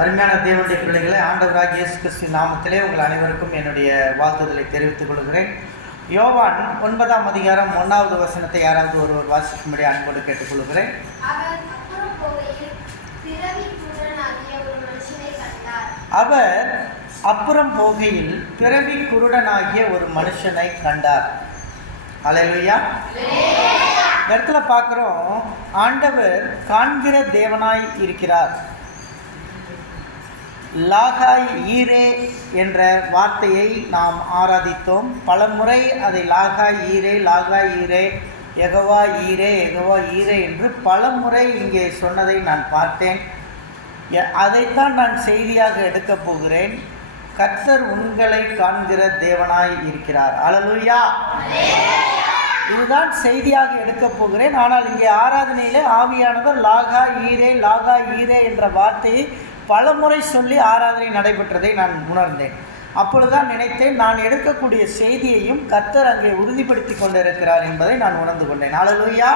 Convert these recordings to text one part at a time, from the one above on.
அருமையான தேவனுடைய பிள்ளைகளை, ஆண்டவராகிய இயேசு கிறிஸ்துவின் நாமத்திலே உங்கள் அனைவருக்கும் என்னுடைய வாழ்த்துதலை தெரிவித்துக் கொள்கிறேன். யோவான் 9ஆம் அதிகாரம் 1வது வசனத்தை யாராவது ஒருவர் வாசிக்கும்படி அன்போடு கேட்டுக்கொள்கிறேன். அவர் அப்புறம் போகையில் பிறவி குருடனாகிய ஒரு மனுஷனை கண்டார். அல்லேலூயா. இந்த இடத்துல பார்க்குறோம், ஆண்டவர் காண்கிற தேவனாய் இருக்கிறார். லாகாய் ஈரே என்ற வார்த்தையை நாம் ஆராதித்தோம். பல முறை அதை லாகாய் ஈரே, யெகோவா ஈரே என்று பல முறை இங்கே சொன்னதை நான் பார்த்தேன். அதைத்தான் நான் செய்தியாக எடுக்கப் போகிறேன். கர்த்தர் உங்களை காண்கிற தேவனாய் இருக்கிறார். அல்லேலூயா. இதுதான் செய்தியாக எடுக்கப் போகிறேன். ஆனால் இங்கே ஆராதனையிலே ஆவியானவர் லாகா ஈரே என்ற வார்த்தையை பல முறை சொல்லி ஆராதனை நடைபெற்றதை நான் உணர்ந்தேன். அப்பொழுதுதான் நினைத்தேன், நான் எடுக்கக்கூடிய செய்தியையும் கர்த்தர் அங்கே உறுதிப்படுத்தி கொண்டிருக்கிறார் என்பதை நான் உணர்ந்து கொண்டேன். அல்லேலூயா.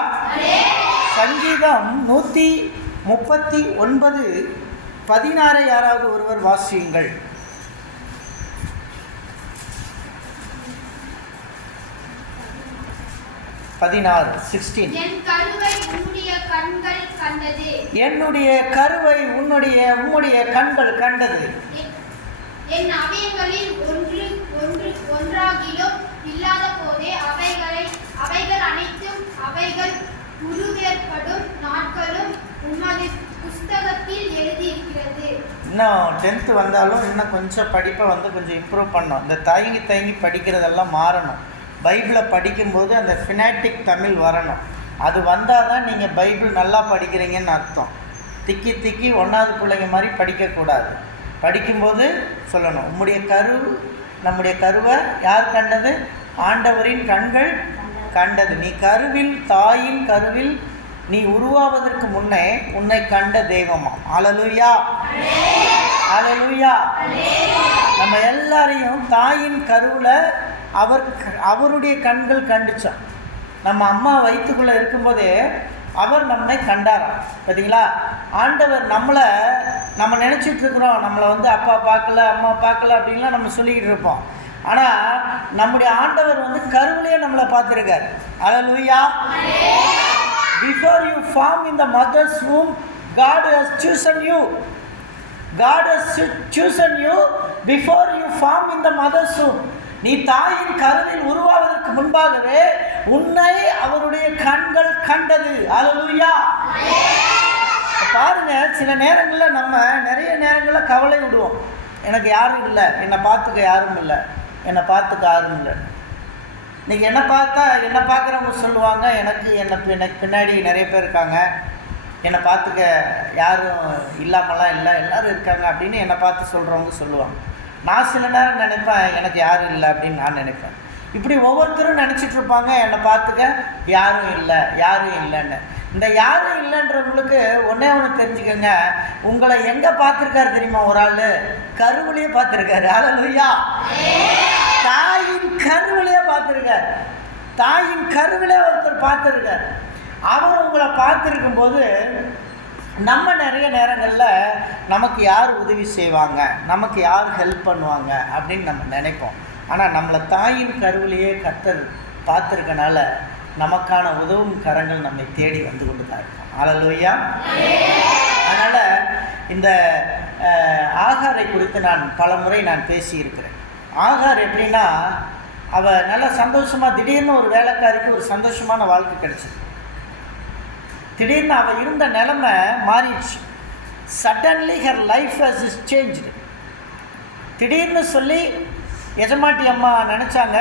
சங்கீதம் 139:16 யாராவது ஒருவர் வாசியுங்கள். 16 என்னுடைய கருவை உம்முடைய கண்கள் கண்டது. என் அவயங்களில் ஒன்றாகிலும் இல்லாத போதே அவைகள் அனைத்தும் அவைகள் உருவேற்படும் நாட்களும் உமது புஸ்தகத்தில் எழுதியிருக்கிறது. இன்னும் 10th வந்தாலும் இன்னும் கொஞ்சம் படிப்பை கொஞ்சம் இம்ப்ரூவ் பண்ணணும். இந்த தயங்கி படிக்கிறதெல்லாம் மாறணும். பைபிளை படிக்கும்போது அந்த ஃபினாட்டிக் தமிழ் வரணும். அது வந்தால் தான் நீங்கள் பைபிள் நல்லா படிக்கிறீங்கன்னு அர்த்தம். திக்கி 1வது பிள்ளைங்க மாதிரி படிக்கக்கூடாது. படிக்கும்போது சொல்லணும், நம்முடைய கருவை யார் கண்டது? ஆண்டவரின் கண்கள் கண்டது. நீ தாயின் கருவில் நீ உருவாவதற்கு முன்னே உன்னை கண்ட தெய்வமா. அல்லேலூயா. அல்லேலூயா. நம்ம எல்லாரையும் தாயின் கருவில் அவருடைய கண்கள் கண்டுச்சோம். நம்ம அம்மா வயிற்றுக்குள்ளே இருக்கும்போதே அவர் நம்மை கண்டாராம். பார்த்தீங்களா? ஆண்டவர் நம்ம நினச்சிட்டு இருக்கிறோம், நம்மளை அப்பா பார்க்கல அம்மா பார்க்கல அப்படின்லாம் நம்ம சொல்லிக்கிட்டு இருப்போம். ஆனால் நம்முடைய ஆண்டவர் கருவிலேயே நம்மளை பார்த்துருக்கார். அல்லேலூயா. Before you form in the mother's womb, God has chosen you. God has chosen you before you form in the mother's womb. நீ தாயின் கருவில் உருவாவதற்கு முன்பாகவே உன்னை அவருடைய கண்கள் கண்டது. அல்லேலூயா. பாருங்க, சில நேரங்களில் நம்ம நிறைய நேரங்களில் கவலை விடுவோம். எனக்கு யாரும் இல்லை, என்னை பார்த்துக்க யாரும் இல்லை. இன்றைக்கி என்னை பார்க்குறவங்க சொல்லுவாங்க, எனக்கு பின்னாடி நிறைய பேர் இருக்காங்க, என்னை பார்த்துக்க யாரும் இல்லாமலாம் இல்லை, எல்லோரும் இருக்காங்க அப்படின்னு என்னை பார்த்து சொல்கிறவங்க சொல்லுவாங்க. நான் சில நேரம் நினைப்பேன், எனக்கு யாரும் இல்லை அப்படின்னு நான் நினைப்பேன். இப்படி ஒவ்வொருத்தரும் நினச்சிட்ருப்பாங்க, என்னை பார்த்துக்க யாரும் இல்லைன்னு. இந்த யாரும் இல்லைன்றவங்களுக்கு ஒன்றே தெரிஞ்சுக்கோங்க, உங்களை எங்கே பார்த்துருக்காரு தெரியுமா? ஒரு ஆள் கருவிலேயே பார்த்துருக்காரு. அல்லேலூயா. தாயின் கருவிலேயே பார்த்துருக்கார். தாயின் கருவிலே ஒருத்தர் பார்த்துருக்கார். அவர் உங்களை பார்த்துருக்கும்போது நம்ம நிறைய நேரங்களில் நமக்கு யார் உதவி செய்வாங்க, நமக்கு யார் ஹெல்ப் பண்ணுவாங்க அப்படின்னு நம்ம நினைப்போம். ஆனால் நம்மளை தாயின் கருவிலேயே கர்த்தர் பார்த்துருக்கனால நமக்கான உதவும் கரங்கள் நம்மை தேடி வந்து கொண்டு தான் இருக்கும். அல்லேலூயா. அதனால் இந்த ஆகாரை குறித்து நான் பல முறை பேசியிருக்கிறேன். ஆகார் எப்படின்னா, அவள் நல்லா சந்தோஷமாக, திடீர்னு ஒரு வேலைக்காரிக்கு ஒரு சந்தோஷமான வாழ்க்கை கிடைச்சிது. திடீர்னு அவள் இருந்த நிலைமை மாறிடுச்சு. Suddenly her life has is changed. திடீர்னு சொல்லி எஜமாட்டி அம்மா நினச்சாங்க,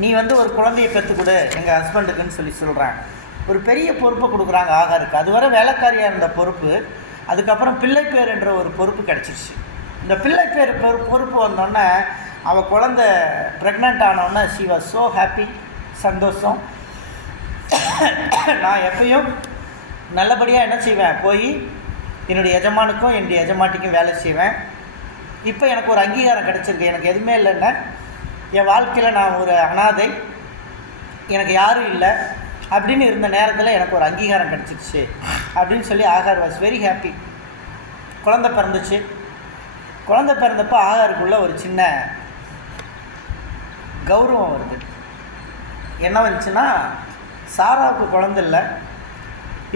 நீ ஒரு குழந்தையை பெற்றுக்கொடு எங்கள் ஹஸ்பண்டுக்குன்னு சொல்கிறாங்க. ஒரு பெரிய பொறுப்பை கொடுக்குறாங்க ஆகாருக்கு. அதுவரை வேலைக்காரியாக இருந்த பொறுப்பு, அதுக்கப்புறம் பிள்ளை பேர் என்ற ஒரு பொறுப்பு கிடச்சிருச்சு. இந்த பிள்ளை பேர் பொறுப்பு வந்தோடனே அவள் குழந்தை ப்ரெக்னென்ட் ஆனோடனே ஷி வாஸ் ஸோ ஹாப்பி, சந்தோஷம். நான் எப்பயும் நல்லபடியாக என்ன செய்வேன், போய் என்னுடைய எஜமானுக்கும் என்னுடைய எஜமாட்டிக்கும் வேலை செய்வேன். இப்போ எனக்கு ஒரு அங்கீகாரம் கிடச்சிருக்கு. எனக்கு எதுவுமே இல்லைன்னா, என் வாழ்க்கையில் நான் ஒரு அனாதை, எனக்கு யாரும் இல்லை அப்படின்னு இருந்த நேரத்தில் எனக்கு ஒரு அங்கீகாரம் கிடச்சிருச்சு அப்படின்னு சொல்லி ஆகார் வாஸ் வெரி ஹாப்பி. குழந்தை பிறந்துச்சு. குழந்தை பிறந்தப்போ ஆகாருக்குள்ளே ஒரு சின்ன கௌரவம் வருது. என்ன வந்துச்சுன்னா, சாராவுக்கு குழந்தை இல்லை,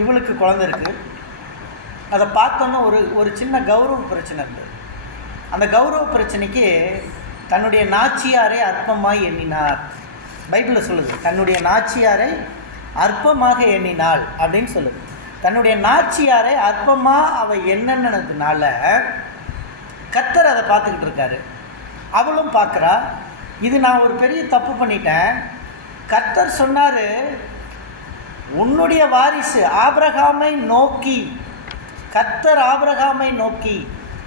இவளுக்கு குழந்தை இருக்குது. அதை பார்த்தோன்னா ஒரு சின்ன கௌரவ பிரச்சனை இருந்தது. அந்த கௌரவ பிரச்சனைக்கு தன்னுடைய நாச்சியாரை அற்பமாய் எண்ணினார். பைபிளில் சொல்லுது, தன்னுடைய நாச்சியாரை அற்பமாக எண்ணினாள் அப்படின்னு சொல்லுது. தன்னுடைய நாச்சியாரை அற்பமாக அவள் என்னென்னதுனால கர்த்தர் அதை பார்த்துக்கிட்டு இருக்காரு. அவளும் பார்க்குறா, இது நான் ஒரு பெரிய தப்பு பண்ணிட்டேன். கர்த்தர் சொன்னார், உன்னுடைய வாரிசு ஆபிரகாமை நோக்கி, கர்த்தர் ஆபிரகாமை நோக்கி,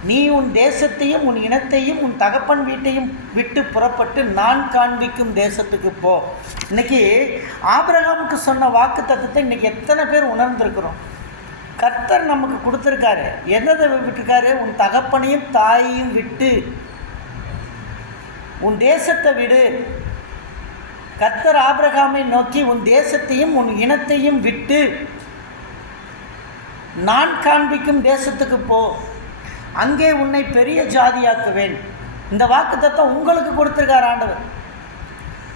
நீ உன் தேசத்தையும் உன் இனத்தையும் உன் தகப்பன் வீட்டையும் விட்டு புறப்பட்டு நான் காண்பிக்கும் தேசத்துக்கு போ. இன்னைக்கு ஆபிரகாமுக்கு சொன்ன வாக்கு தத்துவத்தை இன்னைக்கு எத்தனை பேர் உணர்ந்திருக்கிறோம்? கர்த்தர் நமக்கு கொடுத்துருக்காரு. என்னதை விட்டுருக்காரு? உன் தகப்பனையும் தாயையும் விட்டு உன் தேசத்தை விடு. கர்த்தர் ஆபிரகாமை நோக்கி, உன் தேசத்தையும் உன் இனத்தையும் விட்டு நான் காண்பிக்கும் தேசத்துக்கு போ, அங்கே உன்னை பெரிய ஜாதியாக்குவேன். இந்த வாக்குத்தத்தம் உங்களுக்கு கொடுத்துருக்கார் ஆண்டவர்,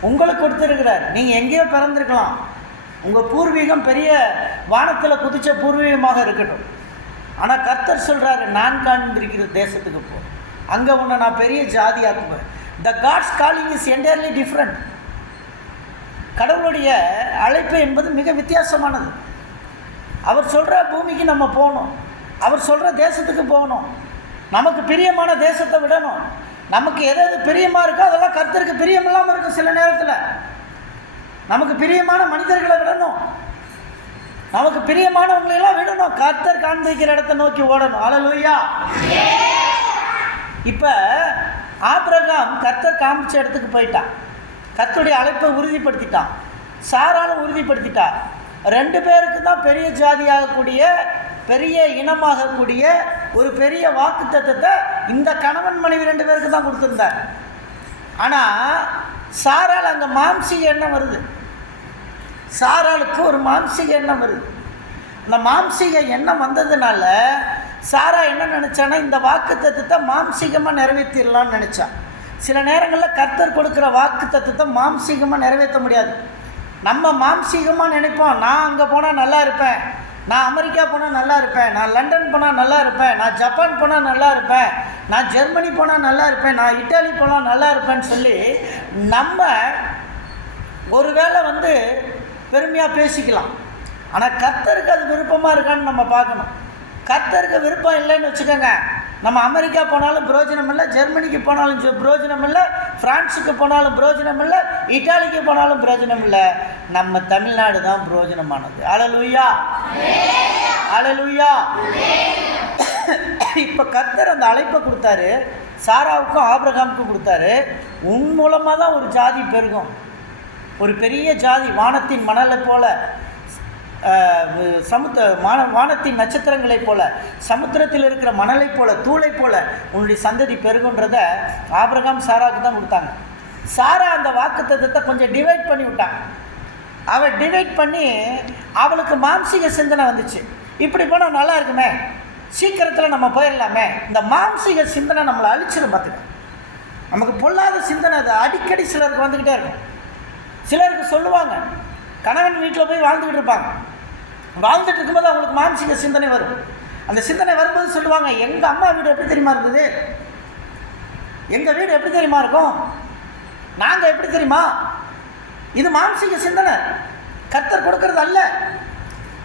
உங்களுக்கு கொடுத்துருக்கிறார். நீங்கள் எங்கேயோ பிறந்திருக்கலாம், உங்கள் பூர்வீகம் பெரிய வானத்தில் குதிச்ச பூர்வீகமாக இருக்கட்டும். ஆனால் கர்த்தர் சொல்கிறாரு, நான் காண்பிக்கிற தேசத்துக்கு போ, அங்கே உன்னை நான் பெரிய ஜாதியாக்குவேன். The god's calling is entirely different. கடவுளுடைய அழைப்பு என்பது மிக வித்தியாசமானது. அவர் சொல்கிற பூமிக்கு நம்ம போகணும், அவர் சொல்கிற தேசத்துக்கு போகணும், நமக்கு பிரியமான தேசத்தை விடணும். நமக்கு எது பிரியமாக இருக்கோ அதெல்லாம் கர்த்தருக்கு பிரியம் இல்லாமல் இருக்கும். சில நேரத்தில் நமக்கு பிரியமான மனிதர்களை விடணும், நமக்கு பிரியமானவங்களெல்லாம் விடணும், கர்த்தர் காண்பிக்கிற இடத்தை நோக்கி ஓடணும். அல்லேலூயா. இப்போ ஆபிரகாம் கர்த்தர் காமிச்ச இடத்துக்கு போயிட்டான், கர்த்தருடைய அழைப்பை உறுதிப்படுத்திட்டான், சாராலும் உறுதிப்படுத்திட்டா. ரெண்டு பேருக்கு தான் பெரிய ஜாதியாகக்கூடிய, பெரிய இனமாகக்கூடிய ஒரு பெரிய வாக்குத்தத்தத்தை இந்த கணவன் மனைவி ரெண்டு பேருக்கு தான் கொடுத்துருந்தார். ஆனால் சாரால் அங்கே மாம்சீக எண்ணம் வருது. சாராளுக்கு ஒரு மாம்சீக எண்ணம் வருது. அந்த மாம்சீக எண்ணம் வந்ததுனால சாரா என்ன நினச்சான்னா, இந்த வாக்குத்தத்தத்தை மாம்சீகமாக நிறைவேற்றிடலான்னு நினச்சா. சில நேரங்களில் கர்த்தர் கொடுக்குற வாக்குத்தத்தத்தை மாம்சீகமாக நிறைவேற்ற முடியாது. நம்ம மாம்சீகமாக நினைப்போம், நான் அங்கே போனால் நல்லா இருப்பேன், நான் அமெரிக்கா போனால் நல்லா இருப்பேன், நான் லண்டன் போனால் நல்லா இருப்பேன், நான் ஜப்பான் போனால் நல்லா இருப்பேன், நான் ஜெர்மனி போனால் நல்லா இருப்பேன், நான் இட்டாலி போனால் நல்லா இருப்பேன்னு சொல்லி நம்ம ஒருவேளை பெருமையாக பேசிக்கலாம். ஆனால் கர்த்தருக்கு அது விருப்பமாக இருக்கான்னு நம்ம பார்க்கணும். கர்த்தருக்கு விருப்பம் இல்லைன்னு வச்சுக்கோங்க, நம்ம அமெரிக்கா போனாலும் பிரயோஜனம் இல்லை, ஜெர்மனிக்கு போனாலும் பிரயோஜனம் இல்லை, ஃப்ரான்ஸுக்கு போனாலும் பிரயோஜனம் இல்லை, இட்டாலிக்கு போனாலும் பிரயோஜனம் இல்லை. நம்ம தமிழ்நாடு தான் பிரயோஜனமானது. அல்லேலூயா, அல்லேலூயா. இப்போ கர்த்தர் அந்த அழைப்பை கொடுத்தாரு, சாராவுக்கும் ஆபிரகாமுக்கும் கொடுத்தாரு. உன் மூலமாக தான் ஒரு ஜாதி பெருகும், ஒரு பெரிய ஜாதி, வானத்தின் மணலை போல, வானத்தின் நட்சத்திரங்களைப் போல, சமுத்திரத்தில் இருக்கிற மணலை போல, தூளை போல உன்னுடைய சந்ததி பெருகுன்றதை ஆபிரகாம் சாராவுக்கு தான் கொடுத்தாங்க. சாரா அந்த வாக்குத்தத்தத்தை கொஞ்சம் டிவைட் பண்ணி விட்டாங்க. அவள் டிவைட் பண்ணி அவளுக்கு மாம்சீக சிந்தனை வந்துச்சு. இப்படி போனால் நல்லா இருக்குமே, சீக்கிரத்தில் நம்ம போயிடலாமே. இந்த மாம்சீக சிந்தனை நம்மளை அழிச்சிடும். பார்த்துக்க, நமக்கு பொல்லாத சிந்தனை அது அடிக்கடி சிலருக்கு வந்துக்கிட்டே இருக்கும். சிலருக்கு சொல்லுவாங்க, கணவன் வீட்டில் போய் வாழ்ந்துக்கிட்டு இருப்பாங்க, வாழ்ந்துட்டு இருக்கும்போது அவங்களுக்கு மானசீக சிந்தனை வரும். அந்த சிந்தனை வரும்போது சொல்லுவாங்க, எங்கள் அம்மா வீடு எப்படி தெரியுமா இருந்தது, எங்கள் வீடு எப்படி தெரியுமா இருக்கும், நாங்கள் எப்படி தெரியுமா. இது மானசீக சிந்தனை, கர்த்தர் கொடுக்கறது அல்ல.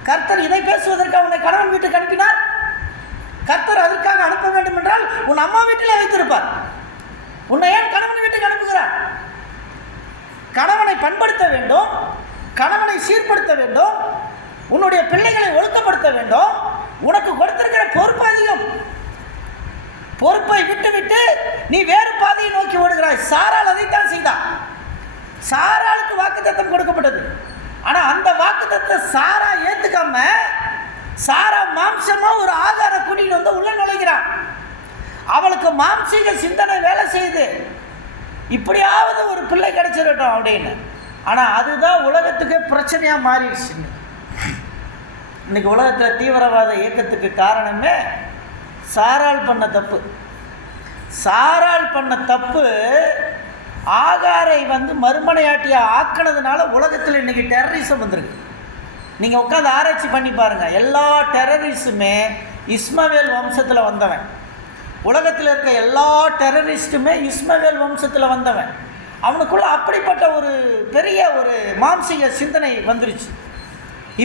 கர்த்தர் இதை பேசுவதற்கு அவனை கணவன் வீட்டுக்கு அனுப்பினார். கர்த்தர் அதற்காக அனுப்ப வேண்டும் என்றால் உன் அம்மா வீட்டிலே வைத்திருப்பார். உன்னை ஏன் கணவன் வீட்டுக்கு அனுப்புகிறார்? கணவனை பண்படுத்த வேண்டும், கணவனை சீர்படுத்த வேண்டும், உன்னுடைய பிள்ளைகளை ஒழுக்கப்படுத்த வேண்டும். உனக்கு கொடுத்திருக்கிற பொறுப்பு அதிகம். பொறுப்பை விட்டு நீ வேறு பாதையை நோக்கி ஓடுகிறாய். சாராள் அதைத்தான் செய்தான். சாராளுக்கு வாக்குத்தத்தம் கொடுக்கப்பட்டது. ஆனால் அந்த வாக்குத்தத்தை சாரா ஏற்றுக்காம, சாரா மாம்சமா ஒரு ஆகார குடியில் உள்ள நுழைகிறான். அவளுக்கு மாம்சீக சிந்தனை வேலை செய்யுது, இப்படியாவது ஒரு பிள்ளை கிடைச்சிடட்டும் அப்படின்னு. ஆனால் அதுதான் உலகத்துக்கு பிரச்சனையாக மாறிடுச்சு. இன்னைக்கு உலகத்தில் தீவிரவாத இயக்கத்துக்கு காரணமே சாராள் பண்ண தப்பு. சாராள் பண்ண தப்பு ஆகாரை மறுமனையாட்டியை ஆக்கினதுனால உலகத்தில் இன்றைக்கி டெரரிசம் வந்திருக்கு. நீங்கள் உட்காந்து ஆராய்ச்சி பண்ணி பாருங்கள். எல்லா டெரரிஸ்ட்டுமே இஸ்மவேல் வம்சத்தில் வந்தவன். உலகத்தில் இருக்க எல்லா டெரரிஸ்ட்டுமே இஸ்மவேல் வம்சத்தில் வந்தவன். அவனுக்குள்ள அப்படிப்பட்ட ஒரு பெரிய ஒரு மாம்சீக சிந்தனை வந்துருச்சு.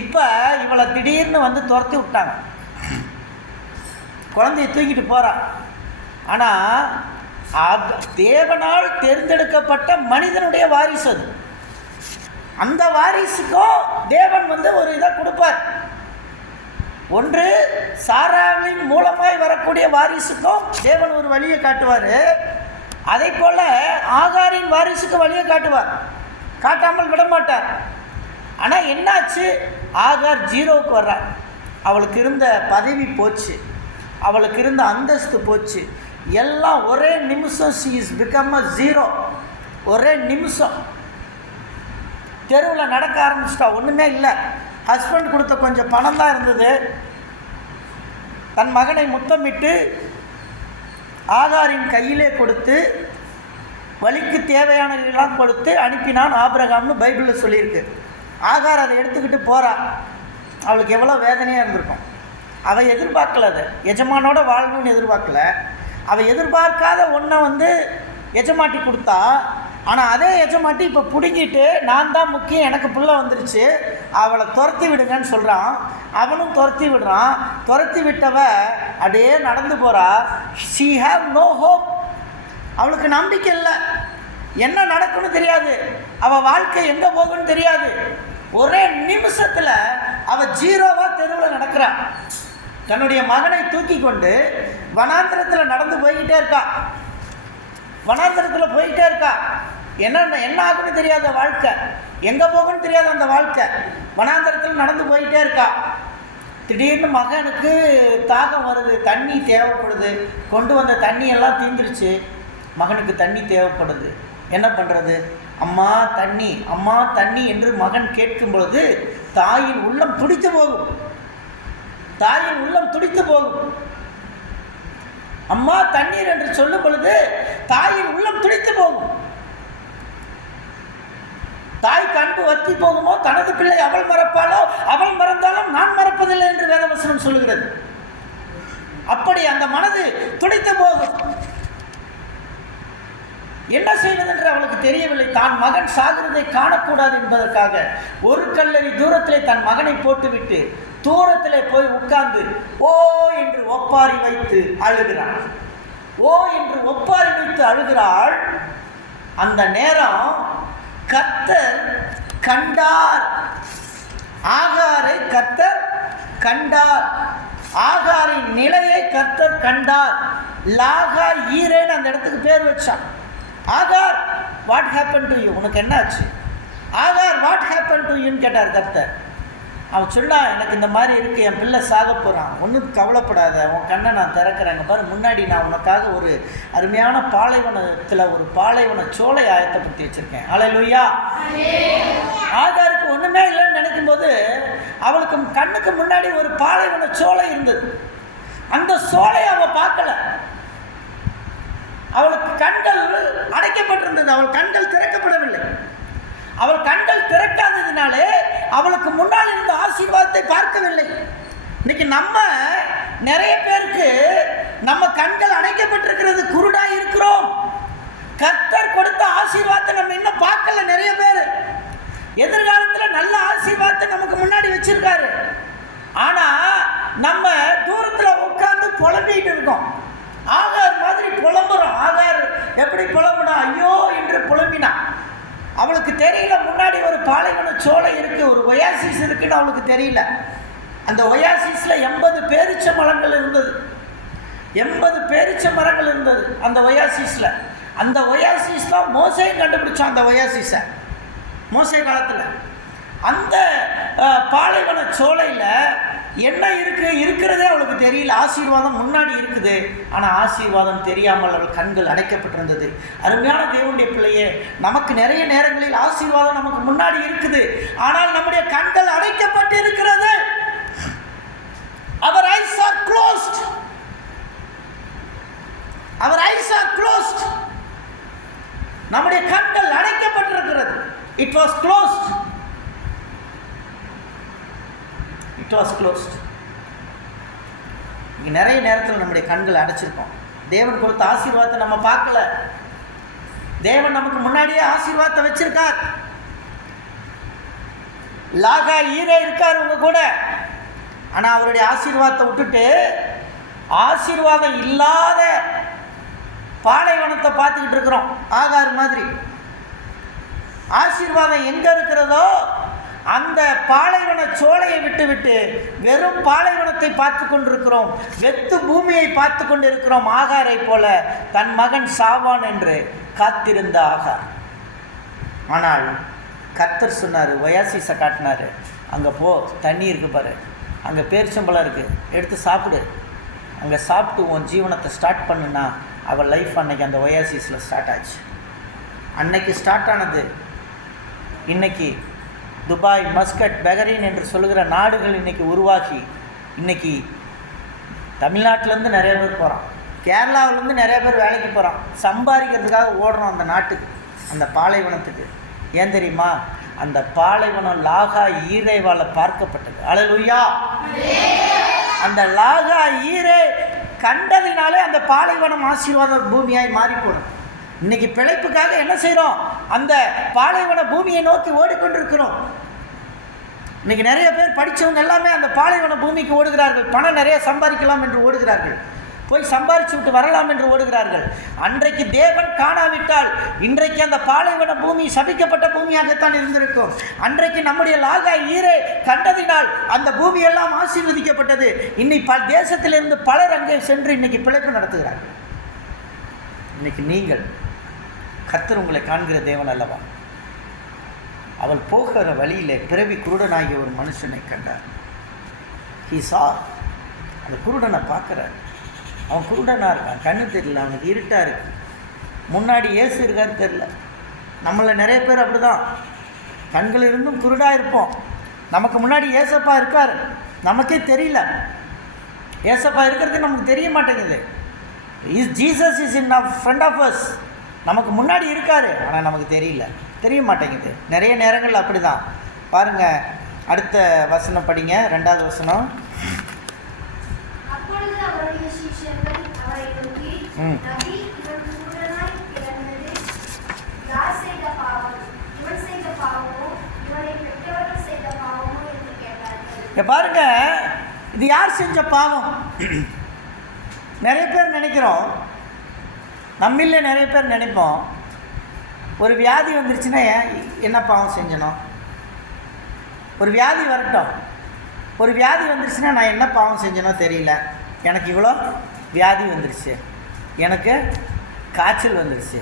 இப்போ இவளை திடீர்னு துரத்தி விட்டாங்க. குழந்தைய தூக்கிட்டு போகிறான். ஆனால் தேவனால் தேர்ந்தெடுக்கப்பட்ட மனிதனுடைய வாரிசு அது. அந்த வாரிசுக்கும் தேவன் ஒரு இதை கொடுப்பார். ஒன்று சாராளின் மூலமாய் வரக்கூடிய வாரிசுக்கும் தேவன் ஒரு வழியை காட்டுவார். அதே போல் ஆகாரின் வாரிசுக்கு வழியை காட்டுவார், காட்டாமல் விட மாட்டார். ஆனால் என்னாச்சு, ஆகார் 0க்கு வர்றார். அவளுக்கு இருந்த பதவி போச்சு, அவளுக்கு இருந்த அந்தஸ்து போச்சு, எல்லாம் ஒரே நிமிஷம். she is become a 0. ஒரே நிமிஷம் தெருவில் நடக்க ஆரம்பிச்சிட்டா. ஒன்றுமே இல்லை. ஹஸ்பண்ட் கொடுத்த கொஞ்சம் பணம் தான் இருந்தது. தன் மகனை முத்தமிட்டு ஆகாரின் கையிலே கொடுத்து வழிக்கு தேவையானதெல்லாம் கொடுத்து அனுப்பினான் ஆபிரகாம்னு பைபிளில் சொல்லியிருக்கு. ஆகார் அதை எடுத்துக்கிட்டு போகிறா. அவளுக்கு எவ்வளோ வேதனையாக இருந்திருக்கும். அவள் எதிர்பார்க்கல, அதை எஜமானோட வாழணும்னு எதிர்பார்க்கல. அவள் எதிர்பார்க்காத ஒன்றை எஜமாட்டி கொடுத்தா. ஆனால் அதே எஜமாட்டி இப்போ பிடுங்கிட்டு நான் தான் முக்கியம், எனக்கு புள்ள வந்துருச்சு, அவளை துரத்தி விடுங்கன்னு சொல்கிறான். அவனும் துரத்தி விடுறான். துரத்தி விட்டவ அப்படியே நடந்து போகிறா. she have no hope. அவளுக்கு நம்பிக்கை இல்லை. என்ன நடக்கும்னு தெரியாது, அவள் வாழ்க்கை எங்கே போகுன்னு தெரியாது. ஒரே நிமிஷத்தில் அவள் 0வா தெருவில் நடக்கிறாள். தன்னுடைய மகனை தூக்கி கொண்டு வனாந்திரத்தில் நடந்து போய்கிட்டே இருக்கா. வனாந்திரத்தில் போய்கிட்டே இருக்கா. என்ன ஆகுன்னு தெரியாத வாழ்க்கை, எங்கே போகுன்னு தெரியாத அந்த வாழ்க்கை. வனாந்திரத்தில் நடந்து போய்கிட்டே இருக்கா. திடீர்னு மகனுக்கு தாகம் வருது, தண்ணி தேவைப்படுது. கொண்டு வந்த தண்ணியெல்லாம் தீந்துருச்சு. மகனுக்கு தண்ணி தேவைப்படுது. என்ன பண்ணுறது? அம்மா தண்ணி, அம்மா தண்ணி என்று மகன் கேட்கும் பொழுது தாயின் உள்ளம் துடித்து போகும். தாயின் உள்ளம் துடித்து போகும். அம்மா தண்ணீர் என்று சொல்லும் பொழுது தாயின் உள்ளம் துடித்து போகும். தாய்க்கு அன்பு வத்தி போகுமோ, தனது பிள்ளை அவள் மறப்பாளோ, அவள் மறந்தாலும் நான் மறப்பதில்லை என்று வேதவசனம் சொல்லுகிறது. அப்படி அந்த மனது துடித்து போகும். என்ன செய்வதென்று அவளுக்கு தெரியவில்லை. தான் மகன் சாகிறதை காணக்கூடாது என்பதற்காக ஒரு கல்லறி தூரத்திலே தன் மகனை போட்டுவிட்டு தூரத்திலே போய் உட்கார்ந்து ஓ என்று ஒப்பாரி வைத்து அழுகிறாள். ஓ என்று ஒப்பாரி வைத்து அழுகிறாள். அந்த நேரம் கர்த்தர் கண்டார். ஆகாரை கர்த்தர் கண்டார். ஆகாரின் நிலையை கர்த்தர் கண்டார். லாகா ஈரேன்னு அந்த இடத்துக்கு பேர் வச்சான். ஆகார் வாட் ஹேப்பன் டு யூ, உனக்கு என்ன ஆச்சு? ஆகார் வாட் ஹேப்பன் டு யூன்னு கேட்டார் கர்த்தர். அவன் சொன்னா, எனக்கு இந்த மாதிரி இருக்குது, என் பிள்ளை சாக போகிறான், ஒன்றும் கவலைப்படாத, உன் கண்ணை நான் திறக்கிறேங்க பாரு, முன்னாடி நான் உனக்காக ஒரு அருமையான பாலைவனத்தில் ஒரு பாலைவன சோலை ஆயத்தப்படுத்தி வச்சுருக்கேன். அல்லேலூயா. ஆகாருக்கு ஒன்றுமே இல்லைன்னு நினைக்கும்போது அவளுக்கு கண்ணுக்கு முன்னாடி ஒரு பாலைவன சோலை இருந்தது. அந்த சோலையை அவள் பார்க்கல. அவளுக்கு கண்கள் அடைக்கப்பட்டிருந்தது. அவள் கண்கள் திறக்கப்படவில்லை. அவள் கண்கள் திறக்காததினாலே அவளுக்கு முன்னால் இருந்த ஆசீர்வாதத்தை பார்க்கவில்லை. இன்னைக்கு நம்ம நிறைய பேருக்கு நம்ம கண்கள் அடைக்கப்பட்டிருக்கிறது, குருடாய் இருக்கிறோம். கர்த்தர் கொடுத்த ஆசீர்வாதத்தை நம்ம இன்னும் பார்க்கல. நிறைய பேர் எதிர்காலத்தில் நல்ல ஆசீர்வாதத்தை நமக்கு முன்னாடி வச்சிருக்காரு. ஆனா நம்ம தூரத்தில் உட்கார்ந்து புலம்பிட்டு இருக்கோம். ஆகார் மாதிரி புலம்புறோம். ஆகார் எப்படி புலம்புனா? ஐயோ என்று புலம்பினா. அவளுக்கு தெரியல முன்னாடி ஒரு பாலைவன சோலை இருக்கு, ஒரு ஒயாசிஸ் இருக்குன்னு அவளுக்கு தெரியல. அந்த ஒயாசிஸ்ல 80 பேரிச்ச மரங்கள் இருந்தது. 80 பேரிச்ச மரங்கள் இருந்தது அந்த ஒயாசிஸ்ல. அந்த ஒயாசிஸ் தான் மோசேயும் கண்டுபிடிச்சான். அந்த ஒயாசிஸை மோசே காலத்தில் அந்த பாலைவன சோலையில் என்ன இருக்கிறதே அவளுக்கு தெரியல. ஆசீர்வாதம் முன்னாடி இருக்குது, ஆனால் ஆசீர்வாதம் தெரியாமல் அவள் கண்கள் அடைக்கப்பட்டிருந்தது. அருமையான தேவனுடைய பிள்ளையே, நமக்கு நிறைய நேரங்களில் ஆசீர்வாதம் நமக்கு முன்னாடி இருக்குது, ஆனால் நம்முடைய கண்கள் அடைக்கப்பட்டு இருக்கிறது. Our eyes are closed. It was closed. இங்கே நிறைய நேரத்தில் நம்முடைய கண்களை அடைச்சிருக்கோம். தேவன் கொடுத்த ஆசீர்வாதத்தை நம்ம பார்க்கல. தேவன் நமக்கு முன்னாடியே ஆசீர்வாதத்தை வச்சிருக்கார். லாகா ஈரே இருக்கார் உங்க கூட. ஆனால் அவருடைய ஆசீர்வாதத்தை விட்டுட்டு ஆசீர்வாதம் இல்லாத பாலைவனத்தை பார்த்துக்கிட்டு இருக்கிறோம். ஆகார் மாதிரி. ஆசீர்வாதம் எங்கே இருக்கிறதோ அந்த பாலைவன சோலையை விட்டு வெறும் பாலைவனத்தை பார்த்து கொண்டிருக்கிறோம். வெத்து பூமியை பார்த்து கொண்டிருக்கிறோம். ஆகாரை போல தன் மகன் சாவான் என்று காத்திருந்த ஆகார். ஆனால் கர்த்தர் சொன்னார், ஒயாசிஸை காட்டினார், அங்கே போ, தண்ணி இருக்கு பாரு, அங்கே பேரிச்சம்பழம் இருக்குது, எடுத்து சாப்பிடு, அங்கே சாப்பிட்டு உன் ஜீவனத்தை ஸ்டார்ட் பண்ணுனா அவள் லைஃப் அன்னைக்கு அந்த ஒயாசிஸில் ஸ்டார்ட் ஆச்சு. அன்னைக்கு ஸ்டார்ட் ஆனது இன்னைக்கு துபாய், மஸ்கட், பஹ்ரைன் என்று சொல்லுகிற நாடுகள் இன்றைக்கி உருவாகி இன்றைக்கி தமிழ்நாட்டிலேருந்து நிறைய பேர் போகிறான், கேரளாவிலேருந்து நிறைய பேர் வேலைக்கு போகிறான், சம்பாதிக்கிறதுக்காக ஓடுறோம் அந்த நாட்டுக்கு, அந்த பாலைவனத்துக்கு. ஏன் தெரியுமா? அந்த பாலைவனம் லாகா ஈரேவால் பார்க்கப்பட்டது. அல்லேலூயா. அந்த லாகா ஈரே கண்டதினாலே அந்த பாலைவனம் ஆசீர்வாத பூமியாய் மாறி போடும். இன்னைக்கு பிழைப்புக்காக என்ன செய்கிறோம்? அந்த பாலைவன பூமியை நோக்கி ஓடிக்கொண்டிருக்கிறோம். இன்னைக்கு நிறைய பேர் படித்தவங்க எல்லாமே அந்த பாலைவன பூமிக்கு ஓடுகிறார்கள். பணம் நிறைய சம்பாதிக்கலாம் என்று ஓடுகிறார்கள். போய் சம்பாரிச்சு விட்டு வரலாம் என்று ஓடுகிறார்கள். அன்றைக்கு தேவன் காணாவிட்டால் இன்றைக்கு அந்த பாலைவன பூமி சபிக்கப்பட்ட பூமியாகத்தான் இருந்திருக்கும். அன்றைக்கு நம்முடைய லாகா ஈரே கண்டதினால் அந்த பூமியெல்லாம் ஆசீர்வதிக்கப்பட்டது. இன்னைக்கு தேசத்திலிருந்து பலர் அங்கே சென்று இன்னைக்கு பிழைப்பு நடத்துகிறார்கள். இன்னைக்கு நீங்கள் கர்த்தர் உங்களை காண்கிற தேவன் அல்லவா? அவள் போகிற வழியிலே பிறவி குருடனாகிய ஒரு மனுஷனை கண்டார். ஹீ சா. அந்த குருடனை பார்க்குறார். அவன் குருடனாக இருக்கான், கண்ணு தெரியல, அவனுக்கு இருட்டாக இருக்கு. முன்னாடி ஏசு இருக்கான்னு தெரில. நம்மளை நிறைய பேர் அப்படி தான், கண்கள் இருந்தும் குருடாக இருப்போம். நமக்கு முன்னாடி ஏசப்பா இருக்கார், நமக்கே தெரியல. ஏசப்பா இருக்கிறது நமக்கு தெரிய மாட்டேங்குது. Jesus is in friend of us. நமக்கு முன்னாடி இருக்கார், ஆனால் நமக்கு தெரிய மாட்டேங்குது. நிறைய நேரங்கள் அப்படி தான். பாருங்கள், அடுத்த வசனம் படிங்க, 2வது வசனம். பாருங்க, இது யார் செஞ்ச பாவம்? நிறைய பேர் நினைக்கிறோம், நம்மள நிறைய பேர் நினைப்போம், ஒரு வியாதி வந்துருச்சுன்னா என்ன பாவம் செஞ்சணும்? ஒரு வியாதி வரட்டும், ஒரு வியாதி வந்துருச்சுன்னா நான் என்ன பாவம் செஞ்சனோ தெரியல, எனக்கு இவ்வளோ வியாதி வந்துருச்சு, எனக்கு காய்ச்சல் வந்துருச்சு,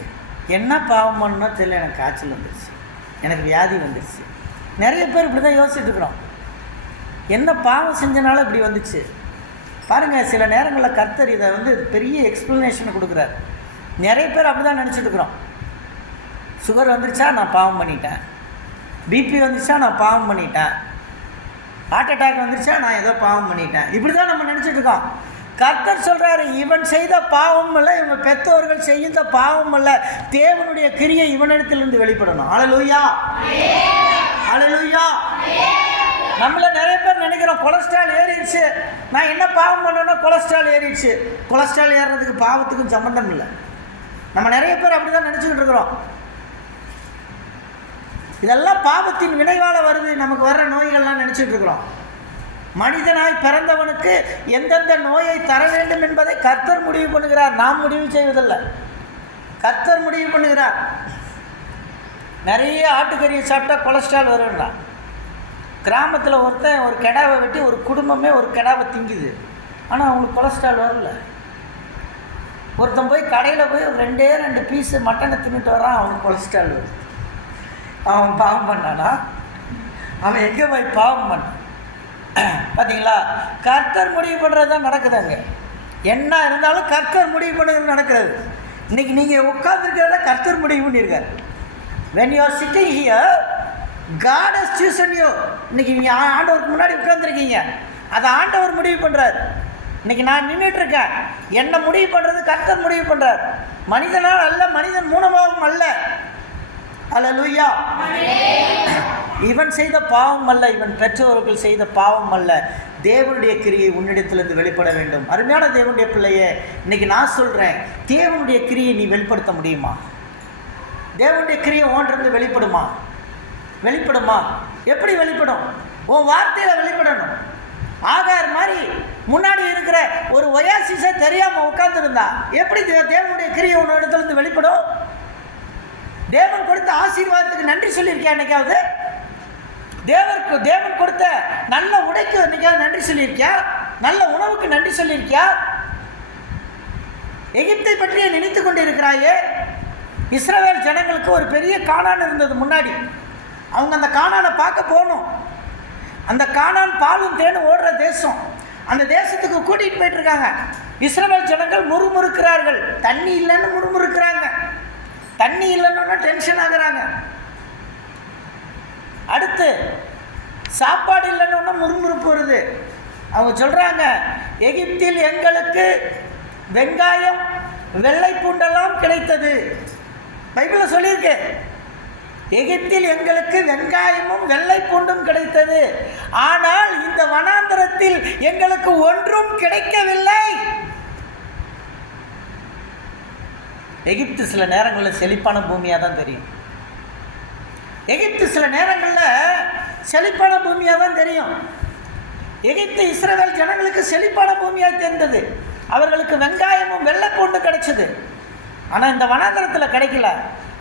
என்ன பாவம் பண்ணனோ தெரியல, எனக்கு காய்ச்சல் வந்துருச்சு, எனக்கு வியாதி வந்துருச்சு. நிறைய பேர் இப்படி தான் யோசிச்சுட்டு இருக்கிறோம். என்ன பாவம் செஞ்சனால இப்படி வந்துச்சு? பாருங்கள், சில நேரங்களில் கர்த்தர் இதை பெரிய எக்ஸ்ப்ளனேஷனை கொடுக்குறாரு. நிறைய பேர் அப்படி தான் நினச்சிட்டு இருக்கிறோம். சுகர் வந்துருச்சா நான் பாவம் பண்ணிட்டேன், பிபி வந்துருச்சா நான் பாவம் பண்ணிட்டேன், ஹார்ட் அட்டாக் வந்துருச்சா நான் ஏதோ பாவம் பண்ணிட்டேன், இப்படி தான் நம்ம நினச்சிட்டு இருக்கோம். கர்த்தர் சொல்கிறாரு, இவன் செய்த பாவம் இல்லை, இவங்க பெற்றோர்கள் செய்த பாவம் இல்லை, தேவனுடைய கிரியை இவனிடத்திலிருந்து வெளிப்படணும். அல்லேலூயா, அல்லேலூயா. நம்மள நிறைய பேர் நினைக்கிறோம், கொலஸ்ட்ரால் ஏறிடுச்சு, நான் என்ன பாவம் பண்ணேன்னா கொலஸ்ட்ரால் ஏறிடுச்சு. கொலஸ்ட்ரால் ஏறுறதுக்கு பாவத்துக்கும் சம்மந்தம் இல்லை. நம்ம நிறைய பேர் அப்படி தான் நினச்சிக்கிட்டு இருக்கிறோம். இதெல்லாம் பாவத்தின் விளைவால் வருது, நமக்கு வர்ற நோய்கள்லாம் நினச்சிட்டு இருக்கிறோம். மனிதனாய் பிறந்தவனுக்கு எந்தெந்த நோயை தர வேண்டும் என்பதை கர்த்தர் முடிவு பண்ணுகிறார், நாம் முடிவு செய்வதில்லை, கர்த்தர் முடிவு பண்ணுகிறார். நிறைய ஆட்டுக்கறியை சாப்பிட்டா கொலஸ்ட்ரால் வரும்னா, கிராமத்தில் ஒருத்தன் ஒரு கிடாவை வெட்டி ஒரு குடும்பமே ஒரு கிடாவை திங்குது, ஆனால் அவங்களுக்கு கொலஸ்ட்ரால் வரல. ஒருத்தன் போய் கடையில் போய் ஒரு 2 பீஸு மட்டனை தின்னுட்டு வரான், அவனுக்கு கொலஸ்ட்ரால் வருது. அவன் பாவம் பண்ணானா? அவன் எங்கே போய் பாவம் பண்ணான்? பார்த்தீங்களா? கர்த்தர் முடிவு பண்ணுறது தான் நடக்குது. அங்கே என்ன இருந்தாலும் கர்த்தர் முடிவு பண்ணுறது நடக்கிறது. இன்றைக்கி நீங்கள் உட்கார்ந்துருக்கிறத கர்த்தர் முடிவு பண்ணியிருக்கார். when you are sitting here, God has chosen you. இன்றைக்கி நீங்கள் ஆண்டவருக்கு முன்னாடி உட்கார்ந்துருக்கீங்க, அதை ஆண்டவர் முடிவு பண்ணுறார். இன்றைக்கி நான் நின்றுட்டுருக்கேன், என்னை முடிவு பண்ணுறது கர்த்தர் முடிவு பண்ணுறார். மனிதனால் அல்ல, மனிதன் மூலமாகவும் அல்ல. அல்லேலூயா. இவன் செய்த பாவம் அல்ல, இவன் பெற்றோர்கள் செய்த பாவம் அல்ல, தேவனுடைய கிரியை உன்னிடத்திலிருந்து வெளிப்பட வேண்டும். அருமையான தேவனுடைய பிள்ளையே, இன்னைக்கு நான் சொல்கிறேன், தேவனுடைய கிரியை நீ வெளிப்படுத்த முடியுமா? தேவனுடைய கிரியை ஒன்றிருந்து வெளிப்படுமா? எப்படி வெளிப்படும்? உன் வார்த்தையில் வெளிப்படணும். ஆகார் மாதிரி முன்னாடி இருக்கிற ஒரு ஒயாசிஸை தெரியாமல் உட்கார்ந்துருந்தா எப்படி தேவனுடைய கிரியை உன் இடத்துலேருந்து வெளிப்படும்? தேவன் கொடுத்த ஆசீர்வாதத்துக்கு நன்றி சொல்லியிருக்கியா என்னைக்காவது? தேவன் கொடுத்த நல்ல உடைக்கு என்னைக்காவது நன்றி சொல்லியிருக்கியா? நல்ல உணவுக்கு நன்றி சொல்லியிருக்கியா? எகிப்தை பற்றியே நினைத்து கொண்டு இருக்கிறாயே. இஸ்ரவேல் ஜனங்களுக்கு ஒரு பெரிய கானான் இருந்தது முன்னாடி. அவங்க அந்த கானானை பார்க்க போகணும். அந்த கானான் பாலும் தேனும் ஓடுற தேசம். அந்த தேசத்துக்கு கூட்டிகிட்டு போயிட்டுருக்காங்க. இஸ்ரவேல் ஜனங்கள் முறுமுறுக்கிறார்கள். தண்ணி இல்லைன்னு முறுமுறுக்கிறாங்க. தண்ணி இல்லைன்னா டென்ஷன் ஆகுறாங்க. அடுத்து சாப்பாடு இல்லைன்னு முறுமுறுப்பு வருது. அவங்க சொல்கிறாங்க, எகிப்தில் எங்களுக்கு வெங்காயம் வெள்ளை பூண்டெல்லாம் கிடைத்தது. பைபிளில் சொல்லியிருக்கு, எகிப்தில் எங்களுக்கு வெங்காயமும் வெள்ளை பூண்டும் கிடைத்தது, ஆனால் இந்த வனாந்தரத்தில் எங்களுக்கு ஒன்றும் கிடைக்கவில்லை. எகிப்து சில நேரங்களில் செழிப்பான பூமியாக தான் தெரியும். எகிப்து சில நேரங்களில் செழிப்பான பூமியாக தான் தெரியும். எகிப்து இஸ்ரவேல் ஜனங்களுக்கு செழிப்பான பூமியாக தெரிந்தது. அவர்களுக்கு வெங்காயமும் வெள்ளை பூண்டு கிடைச்சது. ஆனால் இந்த வனாந்தரத்தில் கிடைக்கல.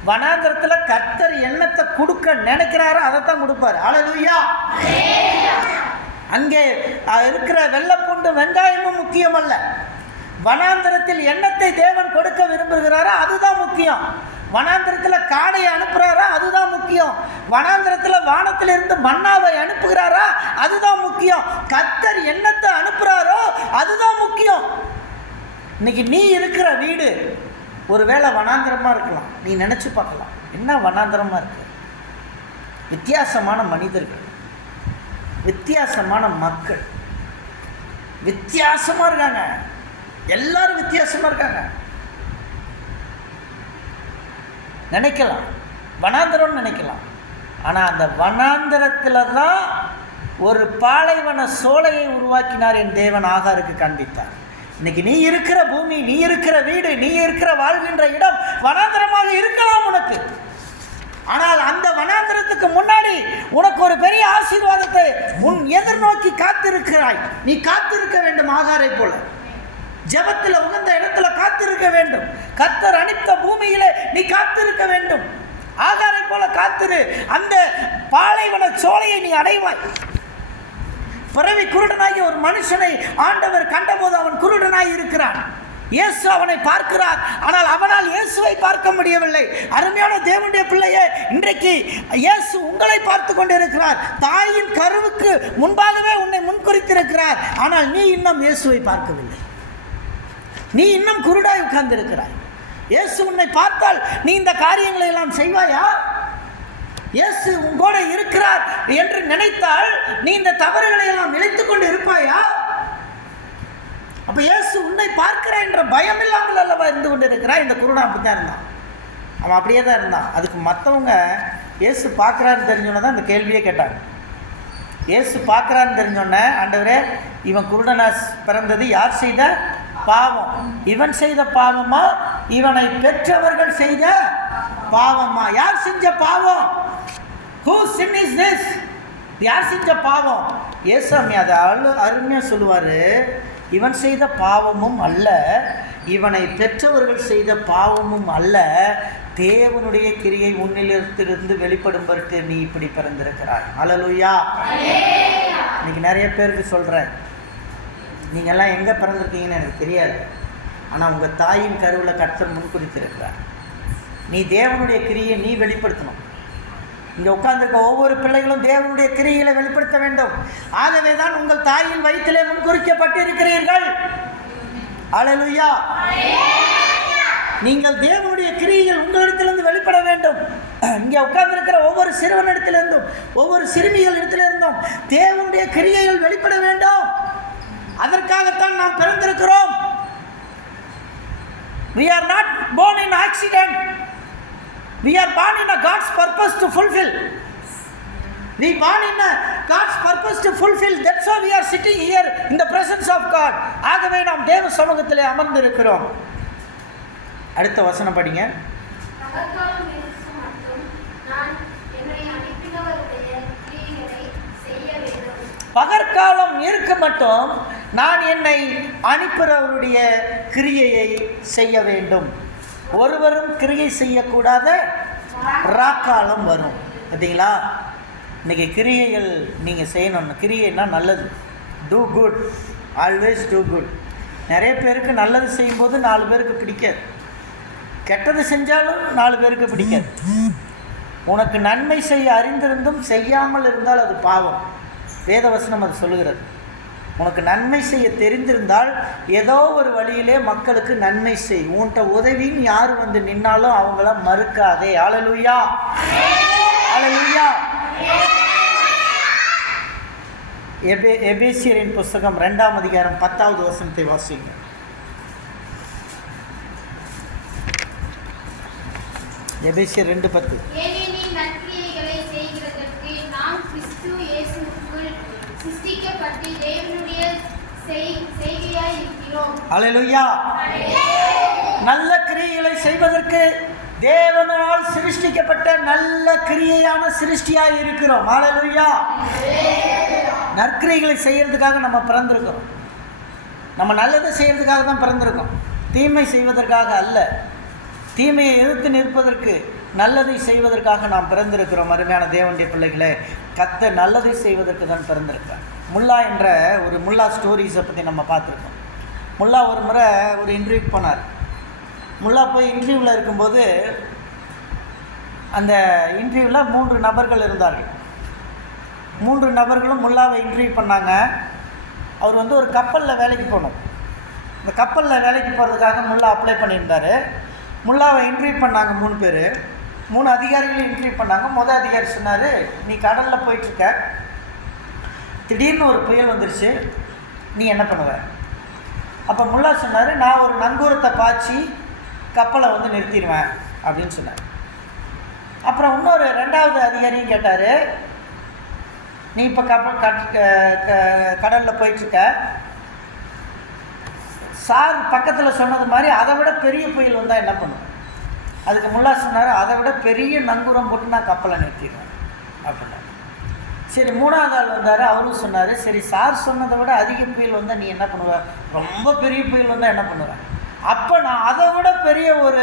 வனாந்தரத்தில் கர்த்தர் என்னத்தை கொடுக்க நினைக்கிறாரோ அதைத்தான் கொடுப்பார். ஹல்லேலூயா. அங்கே இருக்கிற வெள்ளைப்பூண்டு வெங்காயமும் முக்கியம் அல்ல. வனாந்தரத்தில் எண்ணத்தை தேவன் கொடுக்க விரும்புகிறாரோ அதுதான் முக்கியம். வனாந்தரத்தில் காடையை அனுப்புகிறாரா அதுதான் முக்கியம். வனாந்தரத்தில் வானத்திலிருந்து மன்னாவை அனுப்புகிறாரா அதுதான் முக்கியம். கர்த்தர் என்னத்தை அனுப்புகிறாரோ அதுதான் முக்கியம். இன்னைக்கு நீ இருக்கிற வீடு ஒருவேளை வனாந்தரமாக இருக்கலாம். நீ நினச்சி பார்க்கலாம், என்ன வனாந்தரமாக இருக்கு. வித்தியாசமான மனிதர்கள், வித்தியாசமான மக்கள், வித்தியாசமாக இருக்காங்க. எல்லாரும் வித்தியாசமாக இருக்காங்க. நினைக்கலாம் வனாந்தரம்னு நினைக்கலாம். ஆனால் அந்த வனாந்தரத்தில் தான் ஒரு பாலைவன சோலையை உருவாக்கினார் என் தேவன் ஆகாருக்கு காண்பித்தார். இன்னைக்கு நீ இருக்கிற பூமி, நீ இருக்கிற வீடு, நீ இருக்கிற வாழ்கின்ற இடம் வனாந்தரமாக இருக்கலாம் உனக்கு. ஆனால் அந்த வனாந்தரத்துக்கு முன்னாடி உனக்கு ஒரு பெரிய ஆசீர்வாதத்தை உன் எதிர்நோக்கி காத்திருக்கிறாய். நீ காத்திருக்க வேண்டும். ஆகாரை போல ஜெபத்தில் உகந்த இடத்துல காத்திருக்க வேண்டும். கர்த்தர் அளித்த பூமியிலே நீ காத்திருக்க வேண்டும். ஆகாரை போல காத்திரு. அந்த பாலைவன சோலையை நீ அடைவாய். பிறவி குருடனாகி ஒரு மனுஷனை ஆண்டவர் கண்டபோது அவன் குருடனாய் இருக்கிறான். இயேசு அவனை பார்க்கிறார், ஆனால் அவனால் இயேசுவை பார்க்க முடியவில்லை. அருமையான தேவனுடைய பிள்ளையே, இன்றைக்கு இயேசு உங்களை பார்த்து கொண்டிருக்கிறார். தாயின் கருவுக்கு முன்பாகவே உன்னை முன்குறித்திருக்கிறார். ஆனால் நீ இன்னும் இயேசுவை பார்க்கவில்லை. நீ இன்னும் குருடாய் உட்கார்ந்திருக்கிறாய். இயேசு உன்னை பார்த்தால் நீ இந்த காரியங்களை எல்லாம் செய்வாயா? இயேசு உங்களோட இருக்கிறார் என்று நினைத்தால் நீ இந்த தவறுகளை எல்லாம் நினைத்துக் கொண்டு இருப்பாயா? அப்ப இயேசு உன்னை பார்க்கிறான் என்ற பயம் இல்லாமல் அல்லவா இருந்து கொண்டு இருக்கிறாய். இந்த குருடன் அப்படித்தான் இருந்தான். அவன் அப்படியே தான் இருந்தான். அதுக்கு மற்றவங்க இயேசு பார்க்குறான்னு தெரிஞ்சோன்னே தான் இந்த கேள்வியே கேட்டாங்க. இயேசு பார்க்குறான்னு தெரிஞ்சோன்னே, ஆண்டவரே இவன் குருடனா பிறந்தது யார் செய்த பாவம்? இவன் செய்த பாவமா, இவனை பெற்றவர்கள் செய்த பாவமா? யார் செஞ்ச பாவம்? Whose sin is this? யார் செஞ்ச பாவம்? ஏசாமி அதை அருமையாக சொல்லுவார். இவன் செய்த பாவமும் அல்ல, இவனை பெற்றவர்கள் செய்த பாவமும் அல்ல, தேவனுடைய கிரியை உன்னிலிருந்து வெளிப்படும் பொருட்டு நீ இப்படி பிறந்திருக்கிறாய். அல்லேலூயா. இன்னைக்கு நிறைய பேருக்கு சொல்கிறேன், நீங்கள்லாம் எங்கே பிறந்திருக்கீங்கன்னு எனக்கு தெரியாது, ஆனால் உங்கள் தாயின் கருவில் கர்த்தர் முன்குறித்திருக்கிறார். நீ தேவனுடைய கிரியை நீ வெளிப்படுத்தணும். இங்கே உட்கார்ந்திருக்க ஒவ்வொரு பிள்ளைகளும் தேவனுடைய கிரியைகளை வெளிப்படுத்த வேண்டும். ஆகவே தான் உங்கள் தாயின் வயிற்றிலே முன்குறிக்கப்பட்டிருக்கிறீர்கள். அல்லேலூயா. நீங்கள் தேவனுடைய கிரியைகள் உங்களிடத்திலிருந்து வெளிப்பட வேண்டும். இங்கே உட்கார்ந்திருக்கிற ஒவ்வொரு சிறுவனிடத்திலிருந்தும் ஒவ்வொரு சிறுமிகளிடத்திலிருந்தும் தேவனுடைய கிரியைகள் வெளிப்பட வேண்டும். அதற்காகத்தான் நாம் பிறந்திருக்கிறோம். We are not born in accident. We are born in a God's purpose to fulfill. We born in God's purpose to fulfill. That's why we are sitting here in the presence of God. ஆகவே நாம் தேவ சமூகத்திலே அமர்ந்திருக்கிறோம். அடுத்த வசனம் படிங்க. பகற்காலம் இருக்கும் மட்டும் நான் என்னை அனுப்பினவருடைய கிரியைகளை செய்ய வேண்டும். பகற்காலம் இருக்க மட்டும் நான் என்னை அனுப்புகிறவருடைய கிரியையை செய்ய வேண்டும். ஒருவரும் கிரியை செய்யக்கூடாத ராக்காலம் வரும். பார்த்தீங்களா? இன்றைக்கி கிரியைகள் நீங்கள் செய்யணும். கிரியைன்னா நல்லது. Do good, always do good. நிறைய பேருக்கு நல்லது செய்யும்போது 4 பேருக்கு பிடிக்காது. கெட்டது செஞ்சாலும் 4 பேருக்கு பிடிக்காது. உனக்கு நன்மை செய்ய அறிந்திருந்தும் செய்யாமல் இருந்தால் அது பாவம். வேதவசனம் அது சொல்லுகிறது. உனக்கு நன்மை செய்ய தெரிந்திருந்தால் ஏதோ ஒரு வழியிலே மக்களுக்கு நன்மை செய். உன்கிட்ட உதவின்னு யார் வந்து நின்னாலும் அவங்கள மறுக்காதே. அல்லேலூயா, அல்லேலூயா. எபேசியரின் புஸ்தகம் 2ஆம் அதிகாரம் 10வது வசனத்தை வாசிங்க. எபேசியர் 2:10. ஏனெனில் நற்கிரியைகளை செய்கிறதற்கு நாம் கிறிஸ்து இயேசுவுக்குள் சிருஷ்டிக்கப்பட்டு தேவனுடைய செய்கையாய் இருக்கிறோம். அல்லேலூயா. நல்ல கிரியைகளை செய்வதற்கு தேவனால் சிருஷ்டிக்கப்பட்ட நல்ல கிரியையான சிருஷ்டியாய் இருக்கிறோம். அல்லேலூயா. நற்கிரியைகளை செய்யறதுக்காக நம்ம பிறந்திருக்கிறோம். நம்ம நல்லதை செய்யறதுக்காக தான் பிறந்திருக்கோம், தீமை செய்வதற்காக அல்ல. தீமையை எதிர்த்து நிற்பதற்கு, நல்லதை செய்வதற்காக நாம் பிறந்திருக்கிறோம். அருமையான தேவனுடைய பிள்ளைகளே, கர்த்தர் நல்லதை செய்வதற்கு தான் பிறந்திருக்கிறார். முல்லா என்ற ஒரு முல்லா ஸ்டோரிஸை பற்றி நம்ம பார்த்துருக்கோம். முல்லா ஒரு முறை ஒரு இன்டர்வியூக்கு போனார். முல்லா போய் இன்டர்வியூவில் இருக்கும்போது அந்த இன்டர்வியூவில் 3 நபர்கள் இருந்தார்கள். 3 நபர்களும் முல்லாவை இன்டர்வியூ பண்ணாங்க. அவர் வந்து ஒரு கப்பலில் வேலைக்கு போகணும். இந்த கப்பலில் வேலைக்கு போகிறதுக்காக முல்லா அப்ளை பண்ணியிருந்தார். முல்லாவை இன்டர்வியூ பண்ணாங்க 3 பேர். 3 அதிகாரிகளும் இன்டர்வியூ பண்ணாங்க. முதல் அதிகாரி சொன்னார், நீ கடலில் போயிட்டுருக்க, திடீர்னு ஒரு புயல் வந்துருச்சு, நீ என்ன பண்ணுவ? அப்போ முல்லா சொன்னார், நான் ஒரு நங்கூரத்தை பாய்ச்சி கப்பலை வந்து நிறுத்திடுவேன் அப்படின்னு சொன்னார். அப்புறம் இன்னொரு 2வது அதிகாரியும் கேட்டார், நீ இப்போ கடலில் போயிட்டுருக்க, சார் பக்கத்தில் சொன்னது மாதிரி அதை விட பெரிய புயல் வந்தால் என்ன பண்ணுவேன்? அதுக்கு முல்லா சொன்னார், அதை விட பெரிய நங்கூரம் போட்டு நான் கப்பலை நிறுத்திடுவேன் அப்படின்னாரு. சரி, 3வது ஆள் வந்தார். அவரும் சொன்னார், சரி சார் சொன்னதை விட அதிக புயல் வந்தால் நீ என்ன பண்ணுவ? ரொம்ப பெரிய புயல் வந்தால் என்ன பண்ணுவேன்? அப்போ நான் அதை விட பெரிய ஒரு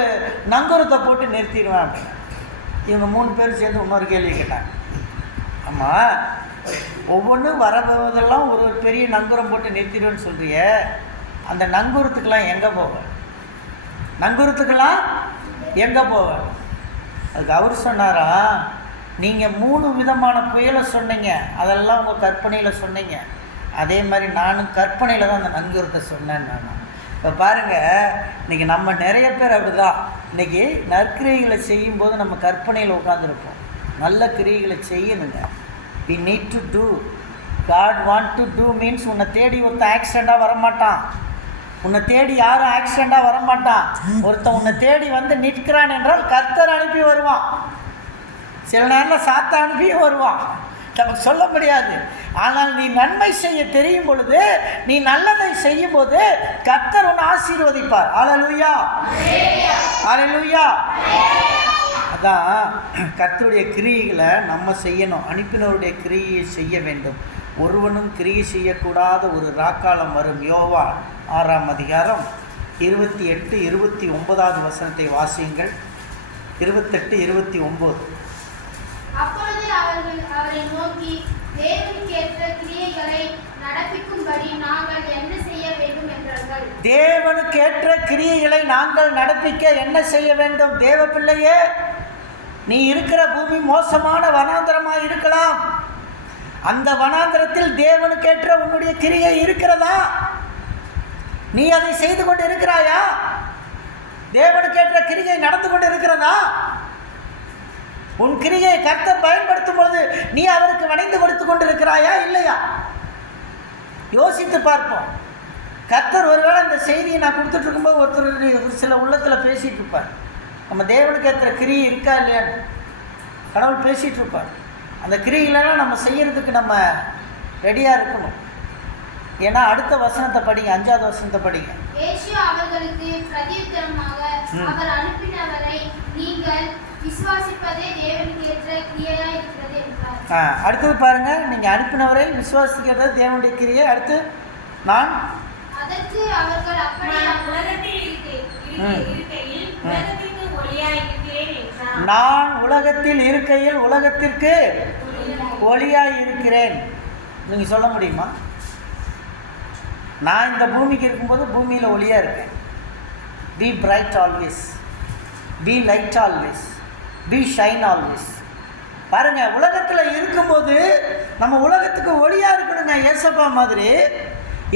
நங்கூரத்தை போட்டு நிறுத்திடுவேன் அப்படின்னா. இவங்க 3 பேரும் சேர்ந்து இன்னொரு கேள்வி கேட்டாங்க. ஆமாம், ஒவ்வொன்றும் வரப்போவதெல்லாம் ஒரு பெரிய நங்கூரம் போட்டு நிறுத்திடுவேன்னு சொல்கிறிய, அந்த நங்கூரத்துக்கெல்லாம் எங்கே போவேன்? நங்கூரத்துக்கெல்லாம் எங்கே போவேன்? அதுக்கு அவர் சொன்னாரா, நீங்கள் 3 விதமான புயலை சொன்னீங்க, அதெல்லாம் உங்கள் கற்பனையில் சொன்னீங்க, அதே மாதிரி நானும் கற்பனையில் தான் அந்த நங்கூரத்தை சொன்னேன். நான் இப்போ பாருங்கள், இன்றைக்கி நம்ம நிறைய பேர் அப்படி தான். இன்றைக்கி நற்கிரியைகளை செய்யும்போது நம்ம கற்பனையில் உட்காந்துருப்போம். நல்ல கிரியைகளை செய்யணுங்க. we need to do. God want to do means உன்னை தேடி ஒருத்தன் ஆக்சிடெண்ட்டாக வரமாட்டான். உன்னை தேடி யாரும் ஆக்சிடெண்ட்டாக வரமாட்டான். ஒருத்தன் உன்னை தேடி வந்து நிற்கிறான் என்றால் கர்த்தர் அனுப்பி வருவான். சில நேரத்தில் சாத்த அனுப்பியும் வருவான், நமக்கு சொல்ல முடியாது. ஆனால் நீ நன்மை செய்ய தெரியும் பொழுது, நீ நல்லதை செய்யும் போது கர்த்தர் உன்னை ஆசீர்வதிப்பார். அல்லேலூயா, அல்லேலூயா. அதான் கர்த்தருடைய கிரியைகளை நம்ம செய்யணும். அனுப்பினவருடைய கிரியையை செய்ய வேண்டும். ஒருவனும் கிரியை செய்யக்கூடாத ஒரு ராக்காலம் வரும். யோவான் 6ஆம் அதிகாரம் 28, 29வது வசனத்தை வாசியுங்கள். 28, 29. அப்பொழுது அவர்கள் அவரை நோக்கி, தேவனுக்கேற்ற கிரியைகளை நடப்பிக்கும்படி நாங்கள் என்ன செய்ய வேண்டும் என்றார்கள். தேவனுக்கேற்ற கிரியைகளை நாங்கள் நடப்பிக்க என்ன செய்ய வேண்டும்? தேவ பிள்ளையே, நீ இருக்கிற பூமி மோசமான வனாந்தரமாக இருக்கலாம். அந்த வனாந்தரத்தில் தேவனுக்கேற்ற உன்னுடைய கிரியை இருக்கிறதா? நீ அதை செய்து கொண்டு இருக்கிறாயா? தேவனுக்கேற்ற கிரியை நடந்து கொண்டு இருக்கிறதா? உன் கிரியை கர்த்தர் பயன்படுத்தும் பொழுது நீ அவருக்கு வணைந்து கொடுத்து கொண்டு இருக்கிறாயா இல்லையா? யோசித்து பார்ப்போம். கர்த்தர் ஒருவேளை இந்த செய்தியை நான் கொடுத்துட்டு இருக்கும்போது ஒருத்தர் சில உள்ளத்தில் பேசிகிட்டு இருப்பார், நம்ம தேவனுக்கு ஏற்ற கிரியை இருக்கா இல்லையான்னு கடவுள் பேசிகிட்டு இருப்பார். அந்த கிரியைகளெல்லாம் நம்ம செய்யறதுக்கு நம்ம ரெடியாக இருக்கணும். ஏன்னா அடுத்த வசனத்தை படிங்க, 5வது வசனத்தை படிங்க. இயேசு அவர்களுக்கு பிரதியுத்தரமாக அவர் அனுப்பினவரை நீங்கள் விசுவாசிப்பதே தேவனுக்கு ஏற்ற கிரியையாய் இருக்கிறது என்றார். அடுத்தது பாருங்க, நீங்கள் அனுப்பினவரை விசுவாசிக்கிறது தேவனுடைய கிரியை. அடுத்து நான் அதற்கு அவர்கள் அப்படியே நான் உலகத்தில் இருக்கையில் உலகத்திற்கு ஒளியாய் இருக்கிறேன். நீங்கள் சொல்ல முடியுமா? நான் இந்த பூமிக்கு இருக்கும்போது பூமியில் ஒளியாக இருக்கேன். Be bright always, be light always, be shine always. பாருங்க, உலகத்தில் இருக்கும்போது நம்ம உலகத்துக்கு ஒளியாக இருக்கணுங்க. ஏசப்பா மாதிரி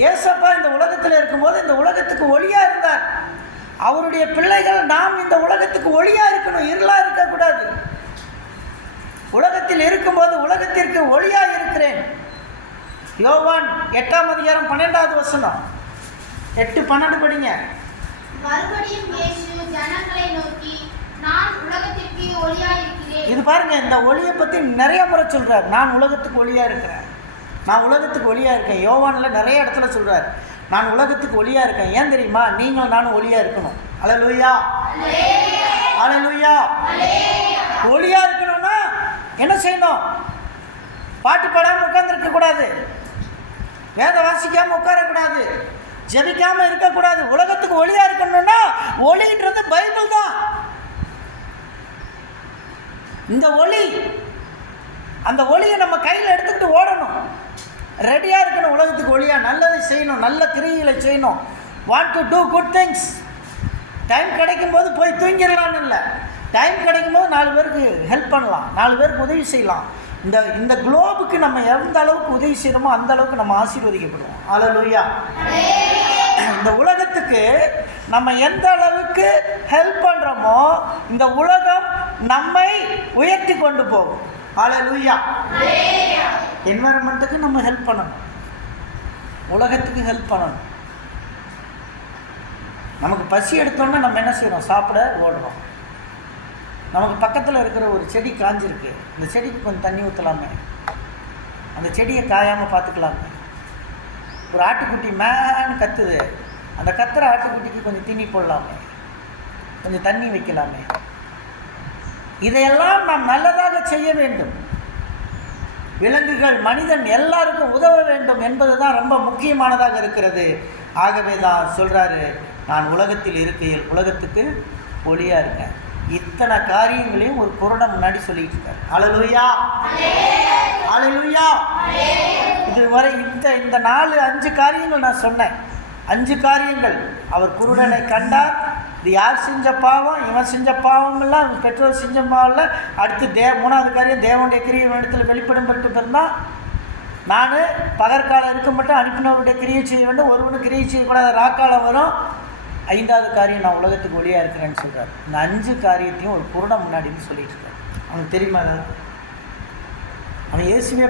ஏசப்பா இந்த உலகத்தில் இருக்கும்போது இந்த உலகத்துக்கு ஒளியாக இருந்தார். அவருடைய பிள்ளைகள் நாம் இந்த உலகத்துக்கு ஒளியாக இருக்கணும், இருளாக இருக்கக்கூடாது. உலகத்தில் இருக்கும்போது உலகத்திற்கு ஒளியாக இருக்கிறேன். யோவான் 8ஆம் அதிகாரம் 12வது வசனம், 8:12 படிங்க. மறுபடியும் இயேசு ஜனங்களை நோக்கி, நான் உலகத்திற்கு ஒளியாக இருக்கிறேன். இது பாருங்க, இந்த ஒளியை பற்றி நிறைய முறை சொல்றார். நான் உலகத்துக்கு ஒளியாக இருக்கிறேன், நான் உலகத்துக்கு ஒளியாக இருக்கேன். யோவானில் நிறைய இடத்துல சொல்றார், நான் உலகத்துக்கு ஒளியாக இருக்கேன். ஏன் தெரியுமா? நீங்கள் நானும் ஒளியாக இருக்கணும். அல்லேலூயா, அல்லேலூயா. ஒளியாக இருக்கணும்னா என்ன செய்யணும்? பாட்டு பாடாமல் உட்கார்ந்துருக்க கூடாது, வேத வாசிக்காமல் உட்காரக்கூடாது, ஜெபிக்காமல் இருக்கக்கூடாது. உலகத்துக்கு ஒளியாக இருக்கணும்னா ஒளின்றது பைபிள் தான். இந்த ஒளி, அந்த ஒளியை நம்ம கையில் எடுத்துக்கிட்டு ஓடணும், ரெடியாக இருக்கணும். உலகத்துக்கு ஒளியாக நல்லதை செய்யணும், நல்ல கிரியைகளை செய்யணும். Want to do good things. Time கிடைக்கும் போது போய் தூங்கிடலான்னு இல்லை, டைம் கிடைக்கும் போது 4 பேருக்கு ஹெல்ப் பண்ணலாம், 4 பேருக்கு உதவி செய்யலாம். இந்த குளோபுக்கு நம்ம எந்த அளவுக்கு உதவி செய்யணுமோ அந்த அளவுக்கு நம்ம ஆசீர்வதிக்கப்படுவோம். அல்லேலூயா. இந்த உலகத்துக்கு நம்ம எந்த அளவுக்கு ஹெல்ப் பண்ணுறோமோ இந்த உலகம் நம்மை உயர்த்தி கொண்டு போகும். அல்லேலூயா. என்வைரன்மெண்ட்டுக்கு நம்ம ஹெல்ப் பண்ணணும், உலகத்துக்கு ஹெல்ப் பண்ணணும். நமக்கு பசி எடுத்தோன்னா நம்ம என்ன செய்யணும்? சாப்பிட ஓடுறோம். நமக்கு பக்கத்தில் இருக்கிற ஒரு செடி காஞ்சிருக்கு, இந்த செடிக்கு கொஞ்சம் தண்ணி ஊற்றலாமே, அந்த செடியை காயாமல் பார்த்துக்கலாமே. ஒரு ஆட்டுக்குட்டி மேன்னு கத்துது, அந்த கத்துற ஆட்டுக்குட்டிக்கு கொஞ்சம் தீனி போடலாமே, கொஞ்சம் தண்ணி வைக்கலாமே. இதையெல்லாம் நாம் நல்லதாக செய்ய வேண்டும். விலங்குகள், மனிதன் எல்லாருக்கும் உதவ வேண்டும் என்பது தான் ரொம்ப முக்கியமானதாக இருக்கிறது. ஆகவே தான் சொல்கிறாரு, நான் உலகத்தில் இருக்கையில் உலகத்துக்கு ஒளியாக இருக்கேன். இத்தனை காரியங்களையும் ஒரு குருடன் முன்னாடி சொல்லிட்டு இருக்காரு. அல்லேலூயா, அல்லேலூயா. இதுவரை இந்த 4-5 காரியங்கள் நான் சொன்னேன். 5 காரியங்கள். அவர் குருடனை கண்டார். இது யார் செஞ்ச பாவம்? இவன் செஞ்ச பாவம் இல்லை, அவன் பெற்றோர் செஞ்ச பாவம் இல்லை. அடுத்து 3வது காரியம், தேவனுடைய கிரியை இடத்துல வெளிப்படும் பெற்று பிறந்தான். நான் பகற்காலம் இருக்க மட்டும் அனுப்பினவருடைய கிரியை செய்ய வேண்டும், ஒருவனும் கிரியை செய்யக்கூடாத ராக்காலம் வரும். 5வது காரியம், நான் உலகத்துக்கு ஒளியாக இருக்கிறேன்னு சொல்கிறார். இந்த 5 காரியத்தையும் ஒரு குருடன் முன்னாடின்னு சொல்லிட்டு இருக்கார். அவனுக்கு தெரியுமா? அவன் இயேசுவே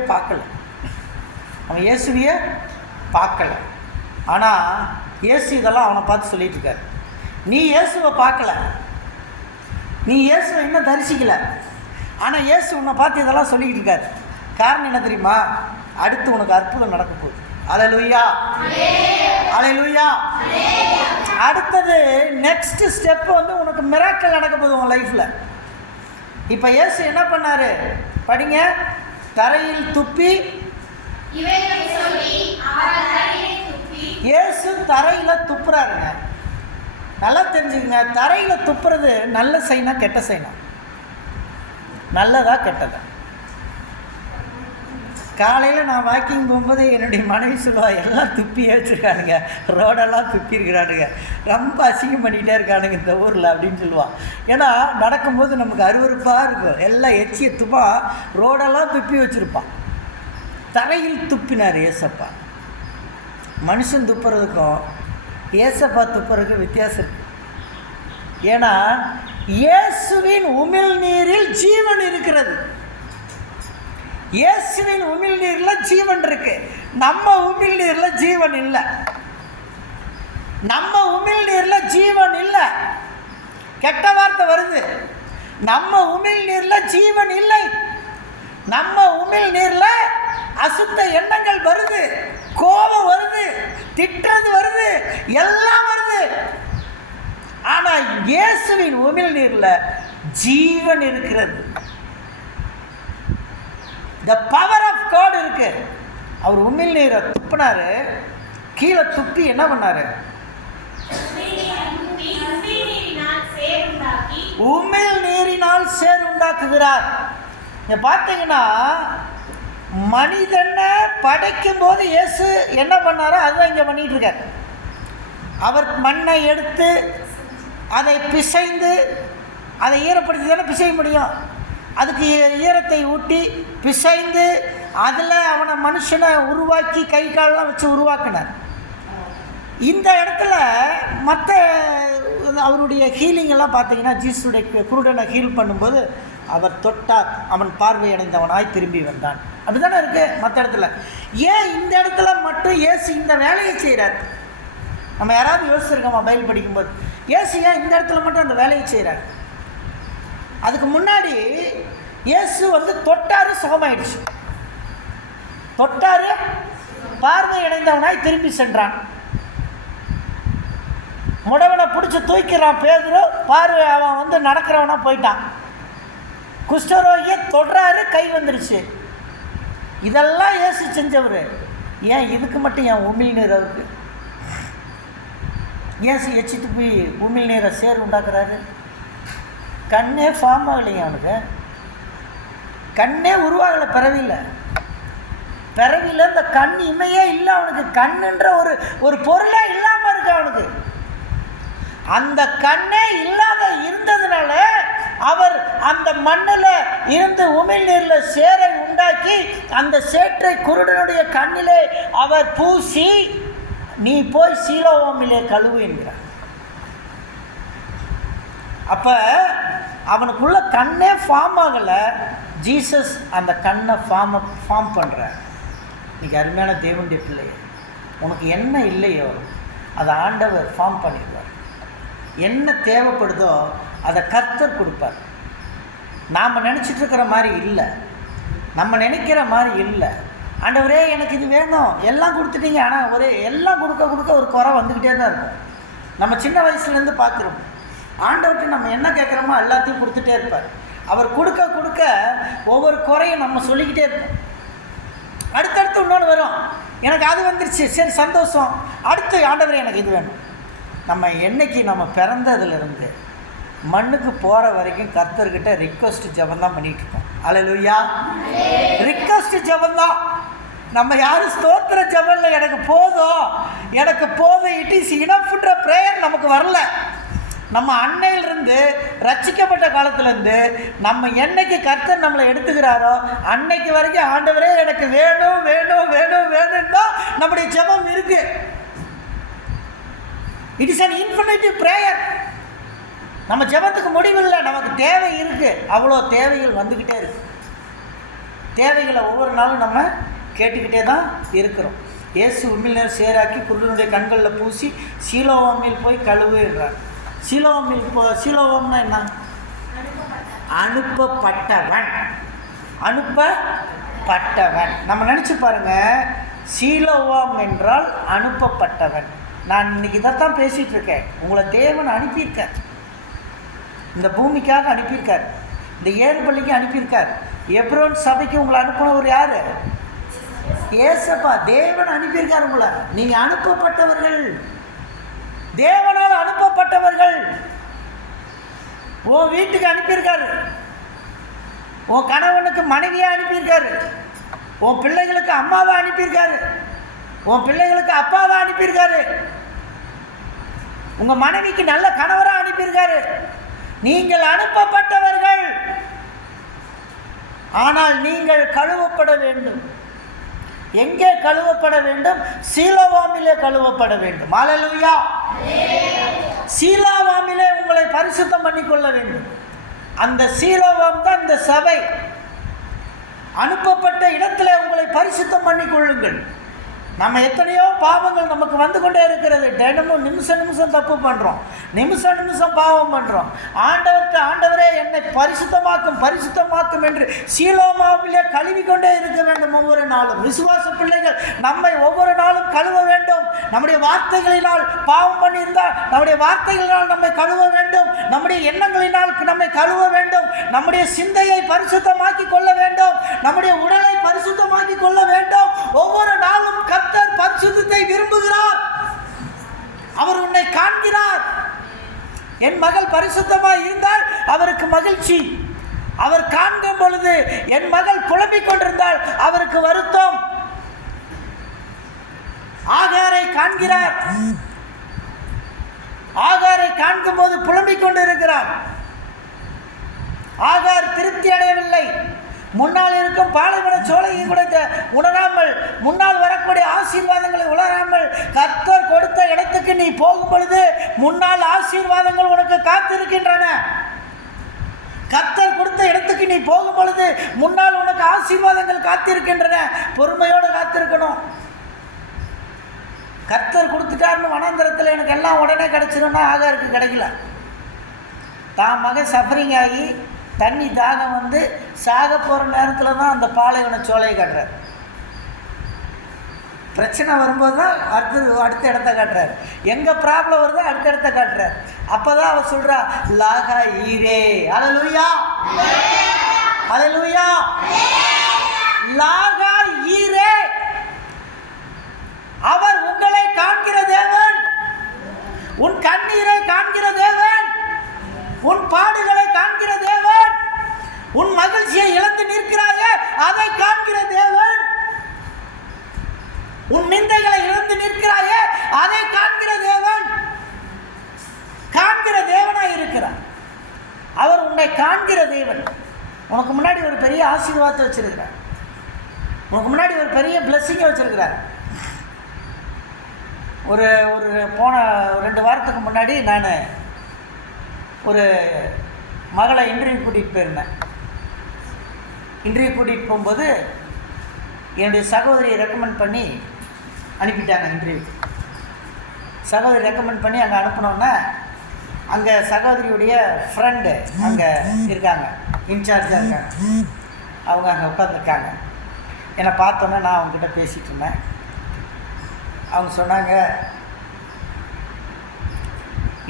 பார்க்கல, ஆனால் இயேசு இதெல்லாம் அவனை பார்த்து சொல்லிட்டு இருக்கார். நீ இயேசுவை பார்க்கல, நீ இயேசுவை இன்னும் தரிசிக்கல, ஆனால் இயேசு உன்னை பார்த்து இதெல்லாம் சொல்லிக்கிட்டு இருக்கார். காரணம் என்ன தெரியுமா? அடுத்து உனக்கு அற்புதம் நடக்க போகுது. அல்லேலூயா, அல்லேலூயா. அடுத்தது நெக்ஸ்ட் ஸ்டெப் உனக்கு மிராக்கிள் நடக்க போகுது உன் லைஃப்பில். இப்போ இயேசு என்ன பண்ணாரு படிங்க. தரையில் துப்பி, இயேசு தரையில் துப்புறாருங்க. நல்லா தெரிஞ்சுக்கங்க, தரையில் துப்புறது நல்ல செய்யணும் கெட்ட செய்யணும்? நல்லதா கெட்டதா? காலையில் நான் வாக்கிங் போகும்போது என்னுடைய மனைவி சொல்லுவா, எல்லாம் துப்பி வச்சுருக்கானுங்க, ரோடெல்லாம் துப்பி இருக்கிறானுங்க, ரொம்ப அசிங்கம் பண்ணிகிட்டே இருக்கானுங்க இந்த ஊரில் அப்படின்னு சொல்லுவாள். ஏன்னா நடக்கும்போது நமக்கு அருவருப்பாக இருக்கும், எல்லாம் எச்சிய துப்பா ரோடெல்லாம் துப்பி வச்சுருப்பான். தரையில் துப்பினார் ஏசப்பா. மனுஷன் துப்புறதுக்கும் ஏசப்பா துப்புறதுக்கும் வித்தியாசம் இருக்கு. ஏன்னா இயேசுவின் உமிழ் நீரில் ஜீவன் இருக்கிறது. இயேசுவின் உமிழ் நீரில் ஜீவன் இருக்கு. நம்ம உமிழ் நீரில் ஜீவன் இல்லை. நம்ம உமிழ் நீரில் ஜீவன் இல்லை. கெட்ட வார்த்தை வருது. நம்ம உமிழ் நீரில் ஜீவன் இல்லை. நம்ம உமிழ் நீர்ல அசுத்த எண்ணங்கள் வருது, கோபம் வருது, திட்டுறது வருது, எல்லாம் வருது. ஆனா இயேசுவின் உமிழ் நீர்ல ஜீவன் இருக்கிறது. the power of God இருக்கு. அவர் உமிழ் நீரை துப்பினாரு, கீழே துப்பி என்ன பண்ணாரு? உமிழ் நீரினால் சேர் உண்டாக்குகிறார். பார்த்தீங்கன்னா மனிதனை படைக்கும் போது இயேசு என்ன பண்ணாரோ அதுதான் இங்கே பண்ணிட்டு இருக்கார். அவர் மண்ணை எடுத்து அதை பிசைந்து, அதை ஈரப்படுத்தி தானே பிசைய முடியும். அதுக்கு ஈரத்தை ஊட்டி பிசைந்து அதில் அவனை மனுஷனை உருவாக்கி கை காலெலாம் வச்சு உருவாக்கினார். இந்த இடத்துல மற்ற அவருடைய ஹீலிங் எல்லாம் பார்த்தீங்கன்னா ஜீசுடைய குருடனை ஹீல் பண்ணும்போது அவர் தொட்டார், அவன் பார்வை அடைந்தவனாய் திரும்பி வந்தான். அப்படி தானே இருக்குது மற்ற இடத்துல. ஏன் இந்த இடத்துல மட்டும் இயேசு இந்த வேலையை செய்கிறார்? நம்ம யாராவது யோசிச்சிருக்கோமா பைபிள் படிக்கும்போது இயேசு ஏன் இந்த இடத்துல மட்டும் அந்த வேலையை செய்கிறார்? அதுக்கு முன்னாடி இயேசு தொட்டாரு, சுகமாயிடுச்சு. தொட்டாரு, பார்வை அடைந்தவனாய் திரும்பி சென்றான். முடவனை பிடிச்சி தூக்கிறான் பேதுரு, பார்வை அவன் நடக்கிறவனா போயிட்டான். குஷ்டரோகியை தொடுறாரு, கை வந்துருச்சு. இதெல்லாம் இயேசு செஞ்சவர். ஏன் இதுக்கு மட்டும் ஏன் உமிழ் நீர் அவருக்கு? இயேசு எச்சிட்டு போய் உமிழ் நீரை சேர் உண்டாக்குறாரு. கண்ணே ஃபார்ம் ஆகலைங்க அவனுக்கு, கண்ணே உருவாகலை, பிறவியில் இந்த கண் இமையே இல்லை அவனுக்கு. கண்ணுன்ற ஒரு பொருளே இல்லாமல் இருக்கு அவனுக்கு. அந்த கண்ணே இல்லாத இருந்ததுனால அவர் அந்த மண்ணில் இருந்து உமிழ் நீரில் சேரை உண்டாக்கி அந்த சேற்றை குருடனுடைய கண்ணிலே அவர் பூசி, நீ போய் சீலோவாமிலே கழுவு என்கிறார். அப்போ அவனுக்குள்ள கண்ணே ஃபார்ம் ஆகலை, ஜீசஸ் அந்த கண்ணை ஃபார்ம் பண்ணுறார். இன்றைக்கி அருமையான தேவனுடைய பிள்ளை, உனக்கு என்ன இல்லையோ அதை ஆண்டவர் ஃபார்ம் பண்ணிடுவார். என்ன தேவைப்படுதோ அதை கர்த்தர் கொடுப்பார். நாம் நினச்சிட்ருக்கிற மாதிரி இல்லை, நம்ம நினைக்கிற மாதிரி இல்லை. ஆண்டவரே எனக்கு இது வேணும், எல்லாம் கொடுத்துட்டீங்க, ஆனால் எல்லாம் கொடுக்க ஒரு குறை வந்துக்கிட்டே தான் இருக்கும். நம்ம சின்ன வயசுலேருந்து பார்க்குறோம். ஆண்டவர்கிட்ட நம்ம என்ன கேட்குறோமோ எல்லாத்தையும் கொடுத்துட்டே இருப்பார். அவர் கொடுக்க ஒவ்வொரு குறையும் நம்ம சொல்லிக்கிட்டே இருப்போம். அடுத்தடுத்து இன்னொன்று வரும், எனக்கு அது வந்துருச்சு, சரி சந்தோஷம், அடுத்து ஆண்டவரே எனக்கு இது வேணும். நம்ம என்னைக்கு நம்ம பிறந்ததுலேருந்து மண்ணுக்கு போகிற வரைக்கும் கர்த்தர்கிட்ட ரிக்வெஸ்ட் ஜபம் தான் பண்ணிகிட்டு இருக்கோம். அல்லேலூயா, ரிக்வெஸ்ட் ஜபம் தான். நம்ம யாரும் ஸ்தோத்திர ஜபம் இல்லை, எனக்கு போதும் இட் இஸ் இனஃப்ன்ற ப்ரேயர் நமக்கு வரல. நம்ம அன்னையிலிருந்து ரட்சிக்கப்பட்ட காலத்துலேருந்து நம்ம என்னைக்கு கர்த்தர் நம்மளை எடுத்துக்கிறாரோ அன்னைக்கு வரைக்கும் ஆண்டவரே எனக்கு வேணும் வேணும் வேணும் வேணும்னா நம்முடைய ஜெபம் இருக்கு. It is an infinitive prayer. நம்ம ஜெபத்துக்கு முடிவில்லை, நமக்கு தேவை இருக்குது. அவ்வளோ தேவைகள் வந்துக்கிட்டே இருக்கு. தேவைகளை ஒவ்வொரு நாளும் நம்ம கேட்டுக்கிட்டே தான் இருக்கிறோம். இயேசு உமிழ் நீர் சேராக்கி குருடனுடைய கண்களில் பூசி சீலோவாமில் போய் கழுவுகிறார். சீலோவாம்னா என்ன? அனுப்பப்பட்டவன். நம்ம நினச்சி பாருங்கள், சீலோவாம் என்றால் அனுப்பப்பட்டவன். நான் இன்றைக்கி இதைத்தான் பேசிகிட்டு இருக்கேன். உங்களை தேவன் அனுப்பியிருக்கார், இந்த பூமிக்காக அனுப்பியிருக்கார், இந்த ஏறுபள்ளிக்கு அனுப்பியிருக்கார். எப்ரோன் சபைக்கு உங்களை அனுப்பினவர் யார்? ஏசப்பா. தேவன் அனுப்பியிருக்கார் உங்களை. நீங்கள் அனுப்பப்பட்டவர்கள், தேவனால் அனுப்பப்பட்டவர்கள். உன் வீட்டுக்கு அனுப்பியிருக்காரு, உன் கணவனுக்கு மனைவியாக அனுப்பியிருக்காரு, உன் பிள்ளைகளுக்கு அம்மாவை அனுப்பியிருக்காரு, உன் பிள்ளைகளுக்கு அப்பாவை அனுப்பியிருக்காரு, உங்கள் மனைவிக்கு நல்ல கணவராக அனுப்பியிருக்காரு. நீங்கள் அனுப்பப்பட்டவர்கள். ஆனால் நீங்கள் கழுவப்பட வேண்டும். எங்கே கழுவப்பட வேண்டும்? சீலோவாமிலே கழுவப்பட வேண்டும். அல்லேலூயா. சீலோவாமிலே உங்களை பரிசுத்தம் பண்ணிக்கொள்ள வேண்டும். அந்த சீலோவாம் தான் இந்த சபை. அனுப்பப்பட்ட இடத்துல உங்களை பரிசுத்தம் பண்ணிக்கொள்ளுங்கள். நம்ம எத்தனையோ பாவங்கள் நமக்கு வந்து கொண்டே இருக்கிறது. தினமும் நிமிஷம் தப்பு பண்ணுறோம், நிமிஷம் பாவம் பண்ணுறோம். ஆண்டவரே என்னை பரிசுத்தமாக்கும் என்று சீலோமாவிலே கழுவி கொண்டே இருக்க வேண்டும். ஒவ்வொரு நாளும் விசுவாச பிள்ளைகள் நம்மை ஒவ்வொரு நாளும் கழுவ வேண்டும். நம்முடைய வார்த்தைகளினால் பாவம் பண்ணியிருந்தால் நம்முடைய வார்த்தைகளினால் நம்மை கழுவ வேண்டும். நம்முடைய எண்ணங்களினால் நம்மை கழுவ வேண்டும். நம்முடைய சிந்தையை பரிசுத்தமாக்கி கொள்ள வேண்டும். நம்முடைய உடலை பரிசுத்தமாக்கி கொள்ள வேண்டும். ஒவ்வொரு நாளும் கர்த்தர் பரிசுத்தத்தை விரும்புகிறார். அவர் உன்னை காண்கிறார். என் மகள் பரிசுத்தமாய் இருந்தால் அவருக்கு மகிழ்ச்சி. அவர் காண்கும் பொழுது என் மகள் புலம்பிக் கொண்டிருந்தால் அவருக்கு வருத்தம். ஆகாரை காண்கிறார். ஆகாரை காண்கும் போது புலம்பிக் கொண்டிருக்கிறார். ஆகார் திருப்தி அடையவில்லை. முன்னால் இருக்கும் பாலைவன சோலையை கூட உணராமல், முன்னால் வரக்கூடிய ஆசீர்வாதங்களை உணராமல், கர்த்தர் கொடுத்த இடத்துக்கு நீ போகும் பொழுது முன்னால் ஆசீர்வாதங்கள் உனக்கு காத்திருக்கின்றன. கர்த்தர் கொடுத்த இடத்துக்கு நீ போகும் பொழுது முன்னால் உனக்கு ஆசீர்வாதங்கள் காத்திருக்கின்றன. பொறுமையோடு காத்திருக்கணும். கர்த்தர் கொடுத்துட்டாருன்னு வனாந்தரத்தில் எனக்கு எல்லாம் உடனே கிடைச்சிரும்னா ஆகாருக்கு கிடைக்கல. தான் மகன் சஃபரிங் ஆகி தண்ணி தாகம் வந்து சாக போகிற நேரத்தில் தான் அந்த பாலைவன சோலையை காட்டுறார். பிரச்சனை வரும்போது தான் அடுத்த இடத்த காட்டுறார். எங்கே ப்ராப்ளம் வருதோ அடுத்த இடத்த காட்டுறார். அப்போ தான் அவர் சொல்கிறா, லாகா ஈரே. அல்லேலூயா, அல்லேலூயா. லாகா ஈரே. அவர் உங்களை காண்கிற தேவன், உன் கண்ணீரை காண்கிற தேவன், உன் பாடுகளை காண்கிற தேவன், உன் மகிழ்ச்சியை இழந்து நிற்கிறாயே அதை காண்கிற தேவன், உன் நிந்தைகளை இழந்து நிற்கிறாயே அதை காண்கிற தேவன். காண்கிற தேவனாய் இருக்கிறார். அவர் உன்னை காண்கிற தேவன். உனக்கு முன்னாடி ஒரு பெரிய ஆசீர்வாதத்தை வச்சிருக்கிறார். உனக்கு முன்னாடி ஒரு பெரிய பிளஸ்ஸிங்கை வச்சிருக்கிறார். ஒரு போன 2 வாரத்துக்கு முன்னாடி நான் ஒரு மகளை இன்டர்வியூ கூட்டிகிட்டு போயிருந்தேன். இன்டர்வியூ கூட்டிகிட்டு போகும்போது என்னுடைய சகோதரியை ரெக்கமெண்ட் பண்ணி அனுப்பிட்டாங்க. இன்டர்வியூ சகோதரி ரெக்கமெண்ட் பண்ணி அங்கே அனுப்பினோன்னே அங்கே சகோதரியுடைய ஃப்ரெண்டு அங்கே இருக்காங்க, இன்சார்ஜாக இருக்காங்க. அவங்க அங்கே உட்காந்துருக்காங்க. என்னை பார்த்தோன்னே நான் அவங்ககிட்ட பேசிகிட்டு இருந்தேன். அவங்க சொன்னாங்க,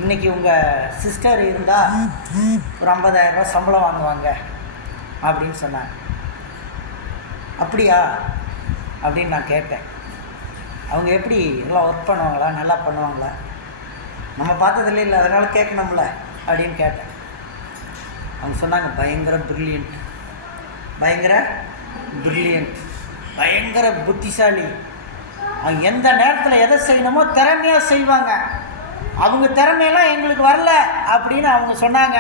இன்றைக்கி உங்கள் சிஸ்டர் இருந்தால் ஒரு 50,000 ரூபா சம்பளம் வாங்குவாங்க அப்படின்னு சொன்னாங்க. அப்படியா அப்படின்னு நான் கேட்டேன். அவங்க எப்படி எல்லாம் ஒர்க் பண்ணுவாங்களா, நல்லா பண்ணுவாங்களா, நம்ம பார்த்ததில்ல இல்லை அதனால் கேட்கணும்ல அப்படின்னு கேட்டேன். அவங்க சொன்னாங்க, பயங்கர பிரில்லியன்ட், பயங்கர புத்திசாலி. அவங்க எந்த நேரத்தில் எதை செய்யணுமோ திறமையாக செய்வாங்க. அவங்க திறமையெல்லாம் எங்களுக்கு வரல அப்படின்னு அவங்க சொன்னாங்க.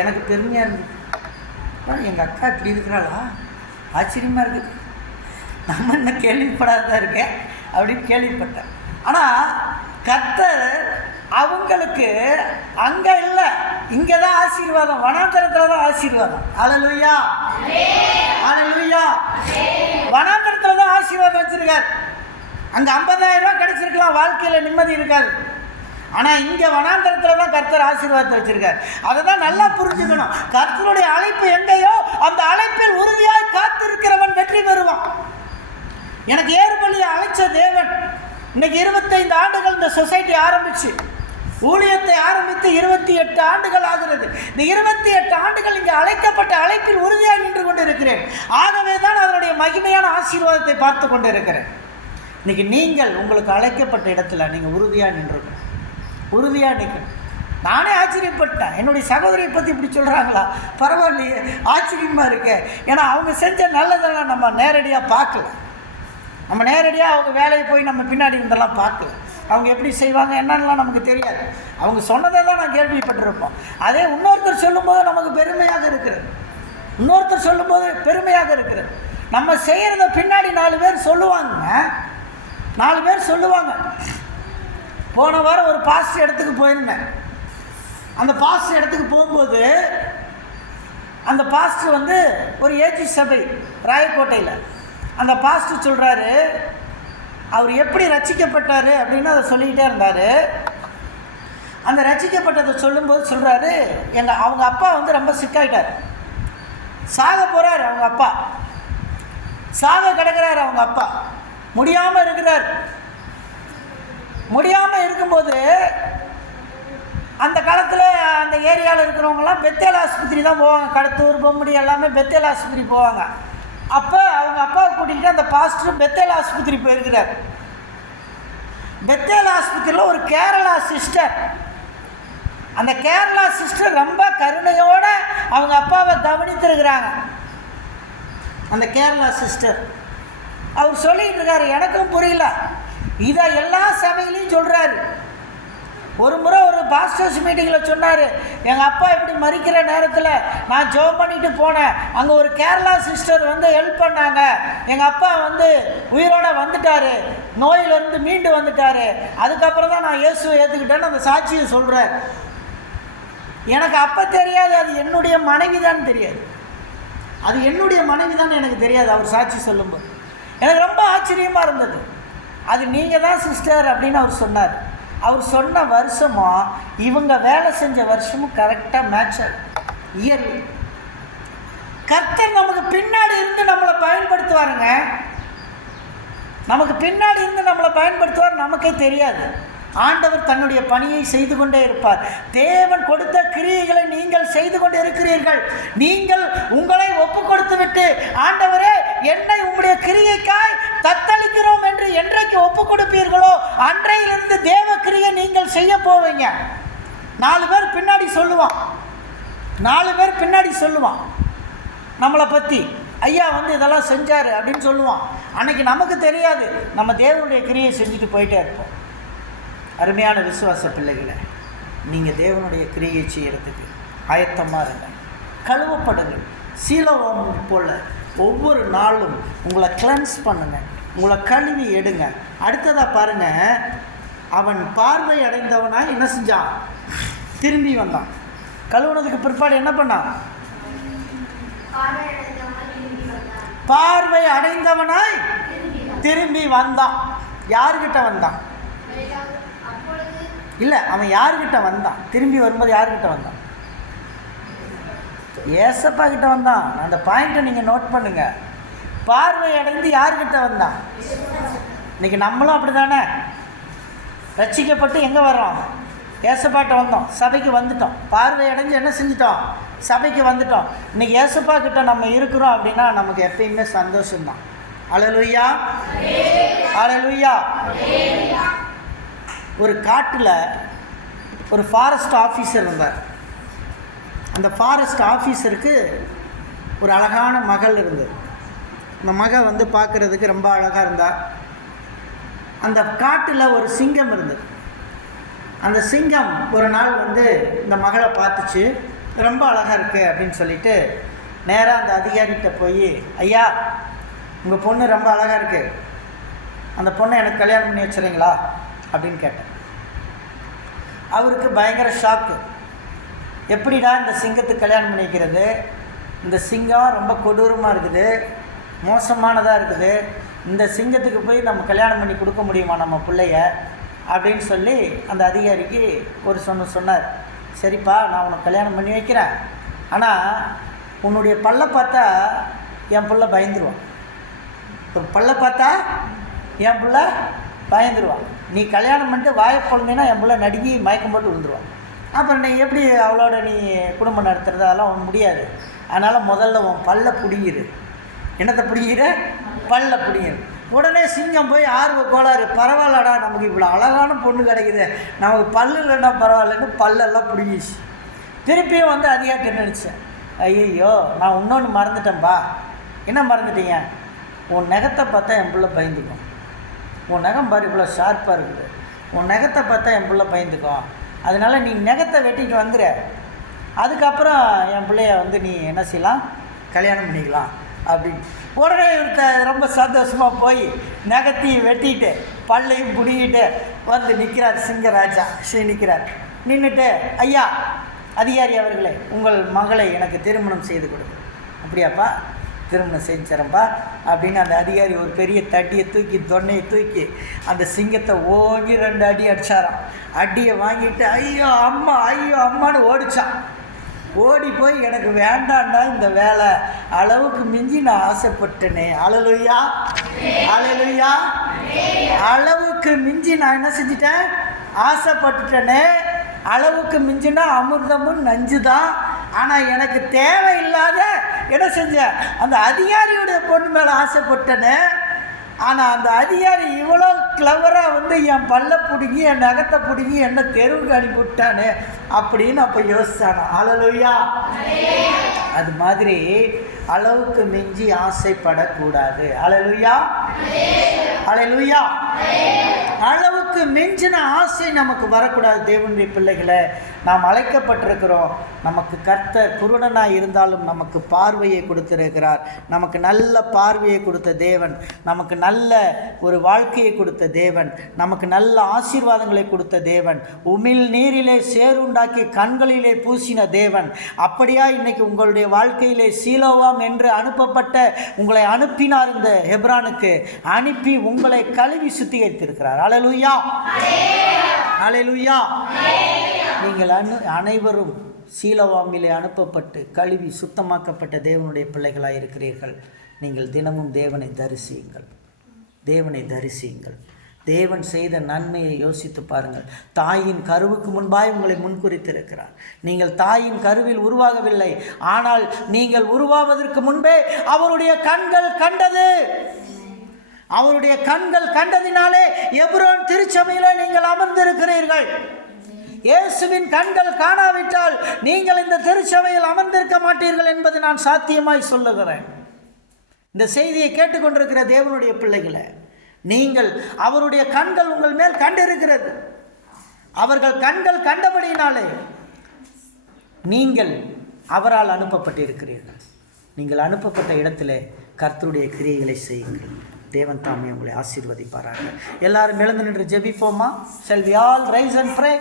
எனக்கு பெருமையாக இருந்தது. எங்கள் அக்கா இப்படி இருக்கிறாளா, ஆச்சரியமாக இருக்குது, நம்ம என்ன கேள்விப்படாதான் இருக்கேன் அப்படின்னு கேள்விப்பட்டேன். ஆனால் கர்த்தர் அவங்களுக்கு அங்கே இல்லை, இங்கே தான் ஆசீர்வாதம், வனாந்தரத்தில் தான் ஆசீர்வாதம். அல்லேலூயா, அல்லேலூயா. வனாந்தரத்தில் தான் ஆசீர்வாதம் வச்சுருக்கார். அங்கே 50,000 ரூபா கிடைச்சிருக்கலாம், வாழ்க்கையில் நிம்மதி இருக்காது. ஆனால் இங்கே வனாந்தரத்தில் தான் கர்த்தர் ஆசீர்வாதத்தை வச்சுருக்கார். அதை தான் நல்லா புரிஞ்சுக்கணும். கர்த்தருடைய அழைப்பு எங்கேயோ அந்த அழைப்பில் உறுதியாய் காத்திருக்கிறவன் வெற்றி பெறுவான். எனக்கு ஏறுபள்ளியை அழைச்ச தேவன் இன்னைக்கு 25 ஆண்டுகள் இந்த சொசைட்டி ஆரம்பித்து ஊழியத்தை ஆரம்பித்து 28 ஆண்டுகள் ஆகிறது. இந்த 28 ஆண்டுகள் இங்கே அழைக்கப்பட்ட அழைப்பில் உறுதியாக நின்று கொண்டு இருக்கிறேன். ஆகவே தான் அதனுடைய மகிமையான ஆசீர்வாதத்தை பார்த்து கொண்டு இருக்கிறேன். இன்றைக்கி நீங்கள் உங்களுக்கு அழைக்கப்பட்ட இடத்துல நீங்கள் உறுதியாக நின்றுக்கணும், உறுதியாக நிற்கணும். நானே ஆச்சரியப்பட்டேன். என்னுடைய சகோதரியை பற்றி இப்படி சொல்கிறாங்களா, பரவாயில்லையே, ஆச்சரியமாக இருக்கு. ஏன்னா அவங்க செஞ்ச நல்லதெல்லாம் நம்ம நேரடியாக பார்க்கல. நம்ம நேரடியாக அவங்க வேலையை போய் நம்ம பின்னாடி இருந்தெல்லாம் பார்க்கல. அவங்க எப்படி செய்வாங்க என்னன்னெலாம் நமக்கு தெரியாது. அவங்க சொன்னதை தான் நான் கேள்விப்பட்டிருப்போம். அதே இன்னொருத்தர் சொல்லும்போது நமக்கு பெருமையாக இருக்கிறது. இன்னொருத்தர் சொல்லும்போது பெருமையாக இருக்கிறது. நம்ம செய்கிறத பின்னாடி 4 பேர் சொல்லுவாங்க, 4 பேர் சொல்லுவாங்க. போன வாரம் ஒரு பாஸ்டர் இடத்துக்கு போயிருந்தேன். அந்த பாஸ்டர் இடத்துக்கு போகும்போது அந்த பாஸ்டர் வந்து ஒரு ஏஜி சபை ராயக்கோட்டையில். அந்த பாஸ்டர் சொல்கிறாரு, அவர் எப்படி ரட்சிக்கப்பட்டார் அப்படின்னு அதை சொல்லிக்கிட்டே இருந்தார். அந்த ரட்சிக்கப்பட்டதை சொல்லும்போது சொல்கிறாரு, அவங்க அப்பா வந்து ரொம்ப சிக்காயிட்டார், சாக போகிறார். அவங்க அப்பா சாக கிடக்கிறார். அவங்க அப்பா முடியாமல் இருக்கிறார். முடியாமல் இருக்கும்போது அந்த காலத்தில் அந்த ஏரியாவில் இருக்கிறவங்கலாம் பெத்தேல் ஆஸ்பத்திரி தான் போவாங்க. கடத்தூர், பொம்முடி எல்லாமே பெத்தேல் ஆஸ்பத்திரி போவாங்க. அப்போ அவங்க அப்பாவை கூட்டிகிட்டு அந்த பாஸ்டர் பெத்தேல் ஆஸ்பத்திரி போயிருக்கிறார். பெத்தேல் ஆஸ்பத்திரியில் ஒரு கேரளா சிஸ்டர், அந்த கேரளா சிஸ்டர் ரொம்ப கருணையோடு அவங்க அப்பாவை கவனித்திருக்கிறாங்க. அந்த கேரளா சிஸ்டர் அவர் சொல்லிகிட்டு இருக்காரு, எனக்கும் புரியல, இதை எல்லா சபையிலையும் சொல்கிறாரு. ஒரு முறை ஒரு பாஸ்டர்ஸ் மீட்டிங்கில் சொன்னார், எங்கள் அப்பா இப்படி மறிக்கிற நேரத்தில் நான் ஜெபம் பண்ணிட்டு போனேன், அங்கே ஒரு கேரளா சிஸ்டர் வந்து ஹெல்ப் பண்ணாங்க, எங்கள் அப்பா வந்து உயிரோடு வந்துட்டார், நோயிலிருந்து மீண்டு வந்துட்டார், அதுக்கப்புறம் தான் நான் இயேசுவை ஏற்றுக்கிட்டேன்னு அந்த சாட்சியை சொல்கிறார். எனக்கு அப்போ தெரியாது அது என்னுடைய மனைவி தான் தெரியாது, அது என்னுடைய மனைவி தான் எனக்கு தெரியாது. அவர் சாட்சி சொல்லும்போது எனக்கு ரொம்ப ஆச்சரியமாக இருந்தது. அது நீங்கள் தான் சிஸ்டர் அப்படின்னு அவர் சொன்னார். அவர் சொன்ன வருஷமும் இவங்க வேலை செஞ்ச வருஷமும் கரெக்டாக மேட்ச் ஆகும். இயர்லி கர்த்தர் நமக்கு பின்னாடி இருந்து நம்மளை பயன்படுத்துவாருங்க. நமக்கு பின்னாடி இருந்து நம்மளை பயன்படுத்துவார், நமக்கே தெரியாது. ஆண்டவர் தன்னுடைய பணியை செய்து கொண்டே இருப்பார். தேவன் கொடுத்த கிரியைகளை நீங்கள் செய்து கொண்டு இருக்கிறீர்கள். நீங்கள் உங்களை ஒப்பு கொடுத்து விட்டு, ஆண்டவரே என்னை உங்களுடைய கிரியைக்காய் தத்தளிக்கிறோம் என்று என்றைக்கு ஒப்பு கொடுப்பீர்களோ அன்றையிலிருந்து தேவ கிரியை நீங்கள் செய்ய போவீங்க. 4 பேர் பின்னாடி சொல்லுவான், 4 பேர் பின்னாடி சொல்லுவான் நம்மளை பற்றி, ஐயா வந்து இதெல்லாம் செஞ்சார் அப்படின்னு சொல்லுவான். அன்னைக்கு நமக்கு தெரியாது, நம்ம தேவனுடைய கிரியை செஞ்சுட்டு போயிட்டே இருப்போம். அருமையான விசுவாச பிள்ளைகளை, நீங்கள் தேவனுடைய கிரியை செய்கிறதுக்கு ஆயத்தமாக இருங்க, கழுவப்படுங்கள். சீலோவாம் போல் ஒவ்வொரு நாளும் உங்களை கிளென்ஸ் பண்ணுங்க, உங்களை கழுவி எடுங்க. அடுத்ததாக பாருங்கள், அவன் பார்வை அடைந்தவனாய் என்ன செஞ்சான்? திரும்பி வந்தான். கழுவுனதுக்கு பிற்பாடு என்ன பண்ணான்? பார்வை அடைந்தவனாய் திரும்பி வந்தான். யார்கிட்ட வந்தான்? இல்லை, அவன் யார்கிட்ட வந்தான்? திரும்பி வரும்போது யார்கிட்ட வந்தான்? ஏசப்பா கிட்ட வந்தான். அந்த பாயிண்ட்டை நீங்கள் நோட் பண்ணுங்க. பார்வை அடைந்து யார்கிட்ட வந்தான்? இன்னைக்கு நம்மளும் அப்படி தானே ரட்சிக்கப்பட்டு எங்கே வர்றோம்? ஏசப்பாட்ட வந்தோம், சபைக்கு வந்துட்டோம். பார்வை அடைஞ்சு என்ன செஞ்சிட்டோம்? சபைக்கு வந்துட்டோம். இன்றைக்கி ஏசப்பா கிட்ட நம்ம இருக்கிறோம் அப்படின்னா நமக்கு எப்பயுமே சந்தோஷம்தான். அல்லேலூயா, அல்லேலூயா. ஒரு காட்டில் ஒரு ஃபாரஸ்ட் ஆஃபீஸர் இருந்தார். அந்த ஃபாரஸ்ட் ஆஃபீஸருக்கு ஒரு அழகான மகள் இருந்தது. அந்த மகள் வந்து பார்க்குறதுக்கு ரொம்ப அழகாக இருந்தாள். அந்த காட்டில் ஒரு சிங்கம் இருந்தது. அந்த சிங்கம் ஒரு நாள் வந்து இந்த மகளை பார்த்துச்சு, ரொம்ப அழகாக இருக்குது அப்படின்னு சொல்லிட்டு நேராக அந்த அதிகாரிகிட்ட போய், ஐயா உங்கள் பொண்ணு ரொம்ப அழகாக இருக்குது, அந்த பொண்ணை எனக்கு கல்யாணம் பண்ணி வச்சுறீங்களா அப்படின்னு கேட்டேன். அவருக்கு பயங்கர ஷாக்கு. எப்படிடா இந்த சிங்கத்துக்கு கல்யாணம் பண்ணி வைக்கிறது? இந்த சிங்கம் ரொம்ப கொடூரமாக இருக்குது, மோசமானதாக இருக்குது, இந்த சிங்கத்துக்கு போய் நம்ம கல்யாணம் பண்ணி கொடுக்க முடியுமா நம்ம பிள்ளைய அப்படின்னு சொல்லி அந்த அதிகாரிக்கு ஒரு சொன்னார். சரிப்பா, நான் உனக்கு கல்யாணம் பண்ணி வைக்கிறேன், ஆனால் உன்னுடைய பல்லை பார்த்தா என் பிள்ளை பயந்துருவான். ஒரு பல்லை பார்த்தா என் பிள்ளை பயந்துருவான். நீ கல்யாணம் பண்ணிட்டு வாயை பொழுந்தினா என் பிள்ளை நடுங்கி மயக்கம் போட்டு விழுந்துருவான். அப்புறம் நீ எப்படி அவளோட நீ குடும்பம் நடத்துறது? அதெல்லாம் முடியாது. அதனால் முதல்ல உன் பல்லை பிடிங்கிரு. என்னத்தை பிடிங்கிற? பல்லை பிடிங்கிரு. உடனே சிங்கம் போய் ஆர்வ கோளாறு, பரவாயில்லடா நமக்கு இவ்வளோ அழகான பொண்ணு கிடைக்குது, நமக்கு பல்லு இல்லைன்னா பரவாயில்லன்னு பல்லெல்லாம் பிடிங்கிச்சு. திருப்பியும் வந்து அதிகாரிட்ட நினச்சேன், ஐயோ நான் இன்னொன்று மறந்துட்டேன்பா. என்ன மறந்துட்டீங்க? உன் நகத்தை பார்த்தா என் பிள்ளை பயந்துக்கும். உன் நகம் பாரு இவ்வளோ ஷார்ப்பாக இருக்குது, உன் நகத்தை பார்த்தா என் பிள்ளை பயந்துக்கும். அதனால் நீ நகத்தை வெட்டிட்டு வந்துடு, அதுக்கப்புறம் என் பிள்ளைய வந்து நீ என்ன செய்யலாம், கல்யாணம் பண்ணிக்கலாம் அப்படின்னு. உடனே இவர்கிட்ட ரொம்ப சந்தோஷமாக போய் நகத்தையும் வெட்டிட்டு பல்லையும் பிடிக்கிட்டு வந்து நிற்கிறார். சிங்கராஜா நிற்கிறார். நின்றுட்டு, ஐயா அதிகாரி அவர்களே, உங்கள் மகளை எனக்கு திருமணம் செய்து கொடுங்க. அப்படியாப்பா, திருமணம் செஞ்சிடறேன்ப்பா அப்படின்னு அந்த அதிகாரி ஒரு பெரிய தடியை தூக்கி தொன்னையை தூக்கி அந்த சிங்கத்தை ஓங்கி 2 அடி அடித்தாராம். அடியை வாங்கிட்டு ஐயோ அம்மான்னு ஓடிச்சான். ஓடி போய் எனக்கு வேண்டாண்டா இந்த வேலை, அளவுக்கு மிஞ்சி நான் ஆசைப்பட்டேனே. அல்லேலூயா, அல்லேலூயா. அளவுக்கு மிஞ்சி நான் என்ன செஞ்சிட்டேன்? ஆசைப்பட்டுட்டேனே. அளவுக்கு மிஞ்சினா அமிர்தமும் நஞ்சு தான். ஆனால் எனக்கு தேவையில்லாத என்ன செஞ்சேன்? அந்த அதிகாரியோடைய பொண்ணு மேலே ஆசைப்பட்டேனே. ஆனால் அந்த அதிகாரி இவ்வளோ கிளவராக என் பல்ல பிடுங்கி என் நகத்தை பிடுங்கி என்னை தெருவுக்கு அனுப்பிவிட்டானே அப்படின்னு அப்போ யோசிச்சானா. அல்லேலூயா. அது மாதிரி அளவுக்கு மிஞ்சி ஆசைப்படக்கூடாது. அல்லேலூயா, அல்லேலூயா. அளவுக்கு மிஞ்சின ஆசை நமக்கு வரக்கூடாது. தேவனுடைய பிள்ளைகளை, நாம் அழைக்கப்பட்டிருக்கிறோம். நமக்கு கர்த்தர் குருடனாக இருந்தாலும் நமக்கு பார்வையை கொடுத்திருக்கிறார். நமக்கு நல்ல பார்வையை கொடுத்த தேவன், நமக்கு நல்ல ஒரு வாழ்க்கையை கொடுத்த தேவன், நமக்கு நல்ல ஆசீர்வாதங்களை கொடுத்த தேவன், உமிழ் நீரிலே சேருண்டாக்கி கண்களிலே பூசின தேவன். அப்படியா இன்னைக்கு உங்களுடைய வாழ்க்கையிலே சீலோவாம் என்று அனுப்பப்பட்ட உங்களை அனுப்பினார். இந்த ஹெப்ரானுக்கு அனுப்பி உங்களை கழுவி சுத்திகரித்திருக்கிறார். அல்லேலூயா, அல்லேலூயா. நீங்கள் அனைவரும் சீலோவாமிலே அனுப்பப்பட்டு கழுவி சுத்தமாக்கப்பட்ட தேவனுடைய பிள்ளைகளாக இருக்கிறீர்கள். நீங்கள் தினமும் தேவனை தரிசியுங்கள், தேவனை தரிசியுங்கள். தேவன் செய்த நன்மையை யோசித்து பாருங்கள். தாயின் கருவுக்கு முன்பாய் உங்களை முன்குறித்திருக்கிறார். நீங்கள் தாயின் கருவில் உருவாகவில்லை, ஆனால் நீங்கள் உருவாவதற்கு முன்பே அவருடைய கண்கள் கண்டது. அவருடைய கண்கள் கண்டதினாலே எபிரோன் திருச்சபையிலே நீங்கள் அமர்ந்திருக்கிறீர்கள். இயேசுவின் கண்கள் காணாவிட்டால் நீங்கள் இந்த திருச்சபையில் அமர்ந்திருக்க மாட்டீர்கள் என்பது நான் சாத்தியமாய் சொல்லுகிறேன். இந்த செய்தியை கேட்டுக்கொண்டிருக்கிற தேவனுடைய பிள்ளைகளை, நீங்கள் அவருடைய கண்கள் உங்கள் மேல் கண்டிருக்கிறது. அவர்கள் கண்கள் கண்டபடியினாலே நீங்கள் அவரால் அனுப்பப்பட்டிருக்கிறீர்கள். நீங்கள் அனுப்பப்பட்ட இடத்திலே கர்த்தருடைய கிரியைகளை செய்யுங்கள். தேவன் தாமே உங்களை ஆசீர்வதிப்பாராக. எல்லாரும் எழுந்து நின்று ஜெபிப்போமா? Shall we all rise and pray?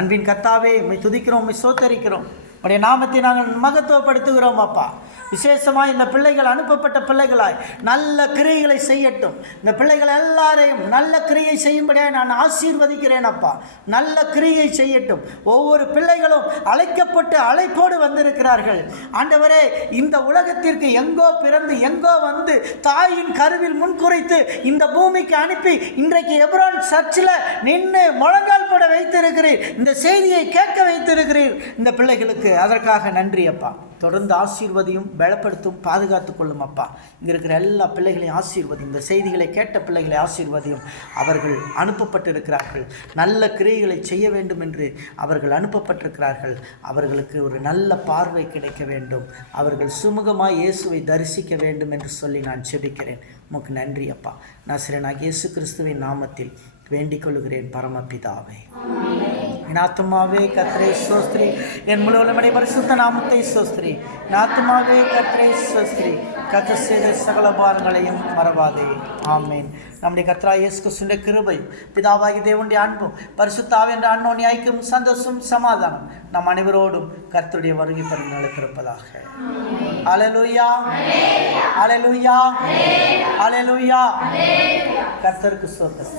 அன்பின் கர்த்தாவே, உம்மை துதிக்கிறோம், உம்மை ஸ்தோத்தரிக்கிறோம். உடைய நாமத்தை நாங்கள் மகத்துவப்படுத்துகிறோம் அப்பா. விசேஷமாக இந்த பிள்ளைகள் அனுப்பப்பட்ட பிள்ளைகளாய் நல்ல கிரியைகளை செய்யட்டும். இந்த பிள்ளைகள் எல்லாரையும் நல்ல கிரியை செய்யும்படியாக நான் ஆசீர்வதிக்கிறேன் அப்பா. நல்ல கிரியை செய்யட்டும். ஒவ்வொரு பிள்ளைகளும் அழைக்கப்பட்டு அழைப்போடு வந்திருக்கிறார்கள். ஆண்டவரே, இந்த உலகத்திற்கு எங்கோ பிறந்து எங்கோ வந்து தாயின் கருவில் முன்குறைத்து இந்த பூமிக்கு அனுப்பி இன்றைக்கு எபிரோன் சர்ச்சில் நின்று முழங்கால் போட வைத்திருக்கிறீர். இந்த செய்தியை கேட்க வைத்திருக்கிறீர் இந்த பிள்ளைகளுக்கு. அதற்காக நன்றி அப்பா. தொடர்ந்து ஆசீர்வதியும், பலப்படுத்தும், பாதுகாத்து கொள்ளும் அப்பா. இங்கே இருக்கிற எல்லா பிள்ளைகளையும் ஆசீர்வதியும். இந்த செய்திகளை கேட்ட பிள்ளைகளை ஆசீர்வதியும். அவர்கள் அனுப்பப்பட்டிருக்கிறார்கள், நல்ல கிரியைகளை செய்ய வேண்டும் என்று அவர்கள் அனுப்பப்பட்டிருக்கிறார்கள். அவர்களுக்கு ஒரு நல்ல பார்வை கிடைக்க வேண்டும், அவர்கள் சுமூகமாக இயேசுவை தரிசிக்க வேண்டும் என்று சொல்லி நான் ஜெபிக்கிறேன். உமக்கு நன்றி அப்பா. நசரேயனாகிய இயேசு கிறிஸ்துவின் நாமத்தில் வேண்டிக் கொள்கிறேன் பரமபிதாவே. என் ஆத்துமாவே கர்த்தரை ஸ்தோத்திரி, என் முழு உள்ளமே பரிசுத்த நாமத்தை ஸ்தோத்திரி. என் ஆத்துமாவே கர்த்தரை ஸ்தோத்திரி, கர்த்தர் செய்த சகல பாரங்களையும் மறவாதே. ஆமேன். நம்முடைய கர்த்தராகிய இயேசு கிறிஸ்துவின் கிருபை, பிதாவாகிய தேவனுடைய அன்பும், பரிசுத்த ஆவியின் அன்பின் ஐக்கியம், சந்தோஷம், சமாதானம் நம் அனைவரோடும் கர்த்தருடைய வருகை பரிந்துரைக்கு இருப்பதாக. அல்லேலூயா, அல்லேலூயா, அல்லேலூயா. கர்த்தருக்கு ஸ்தோத்திரம்.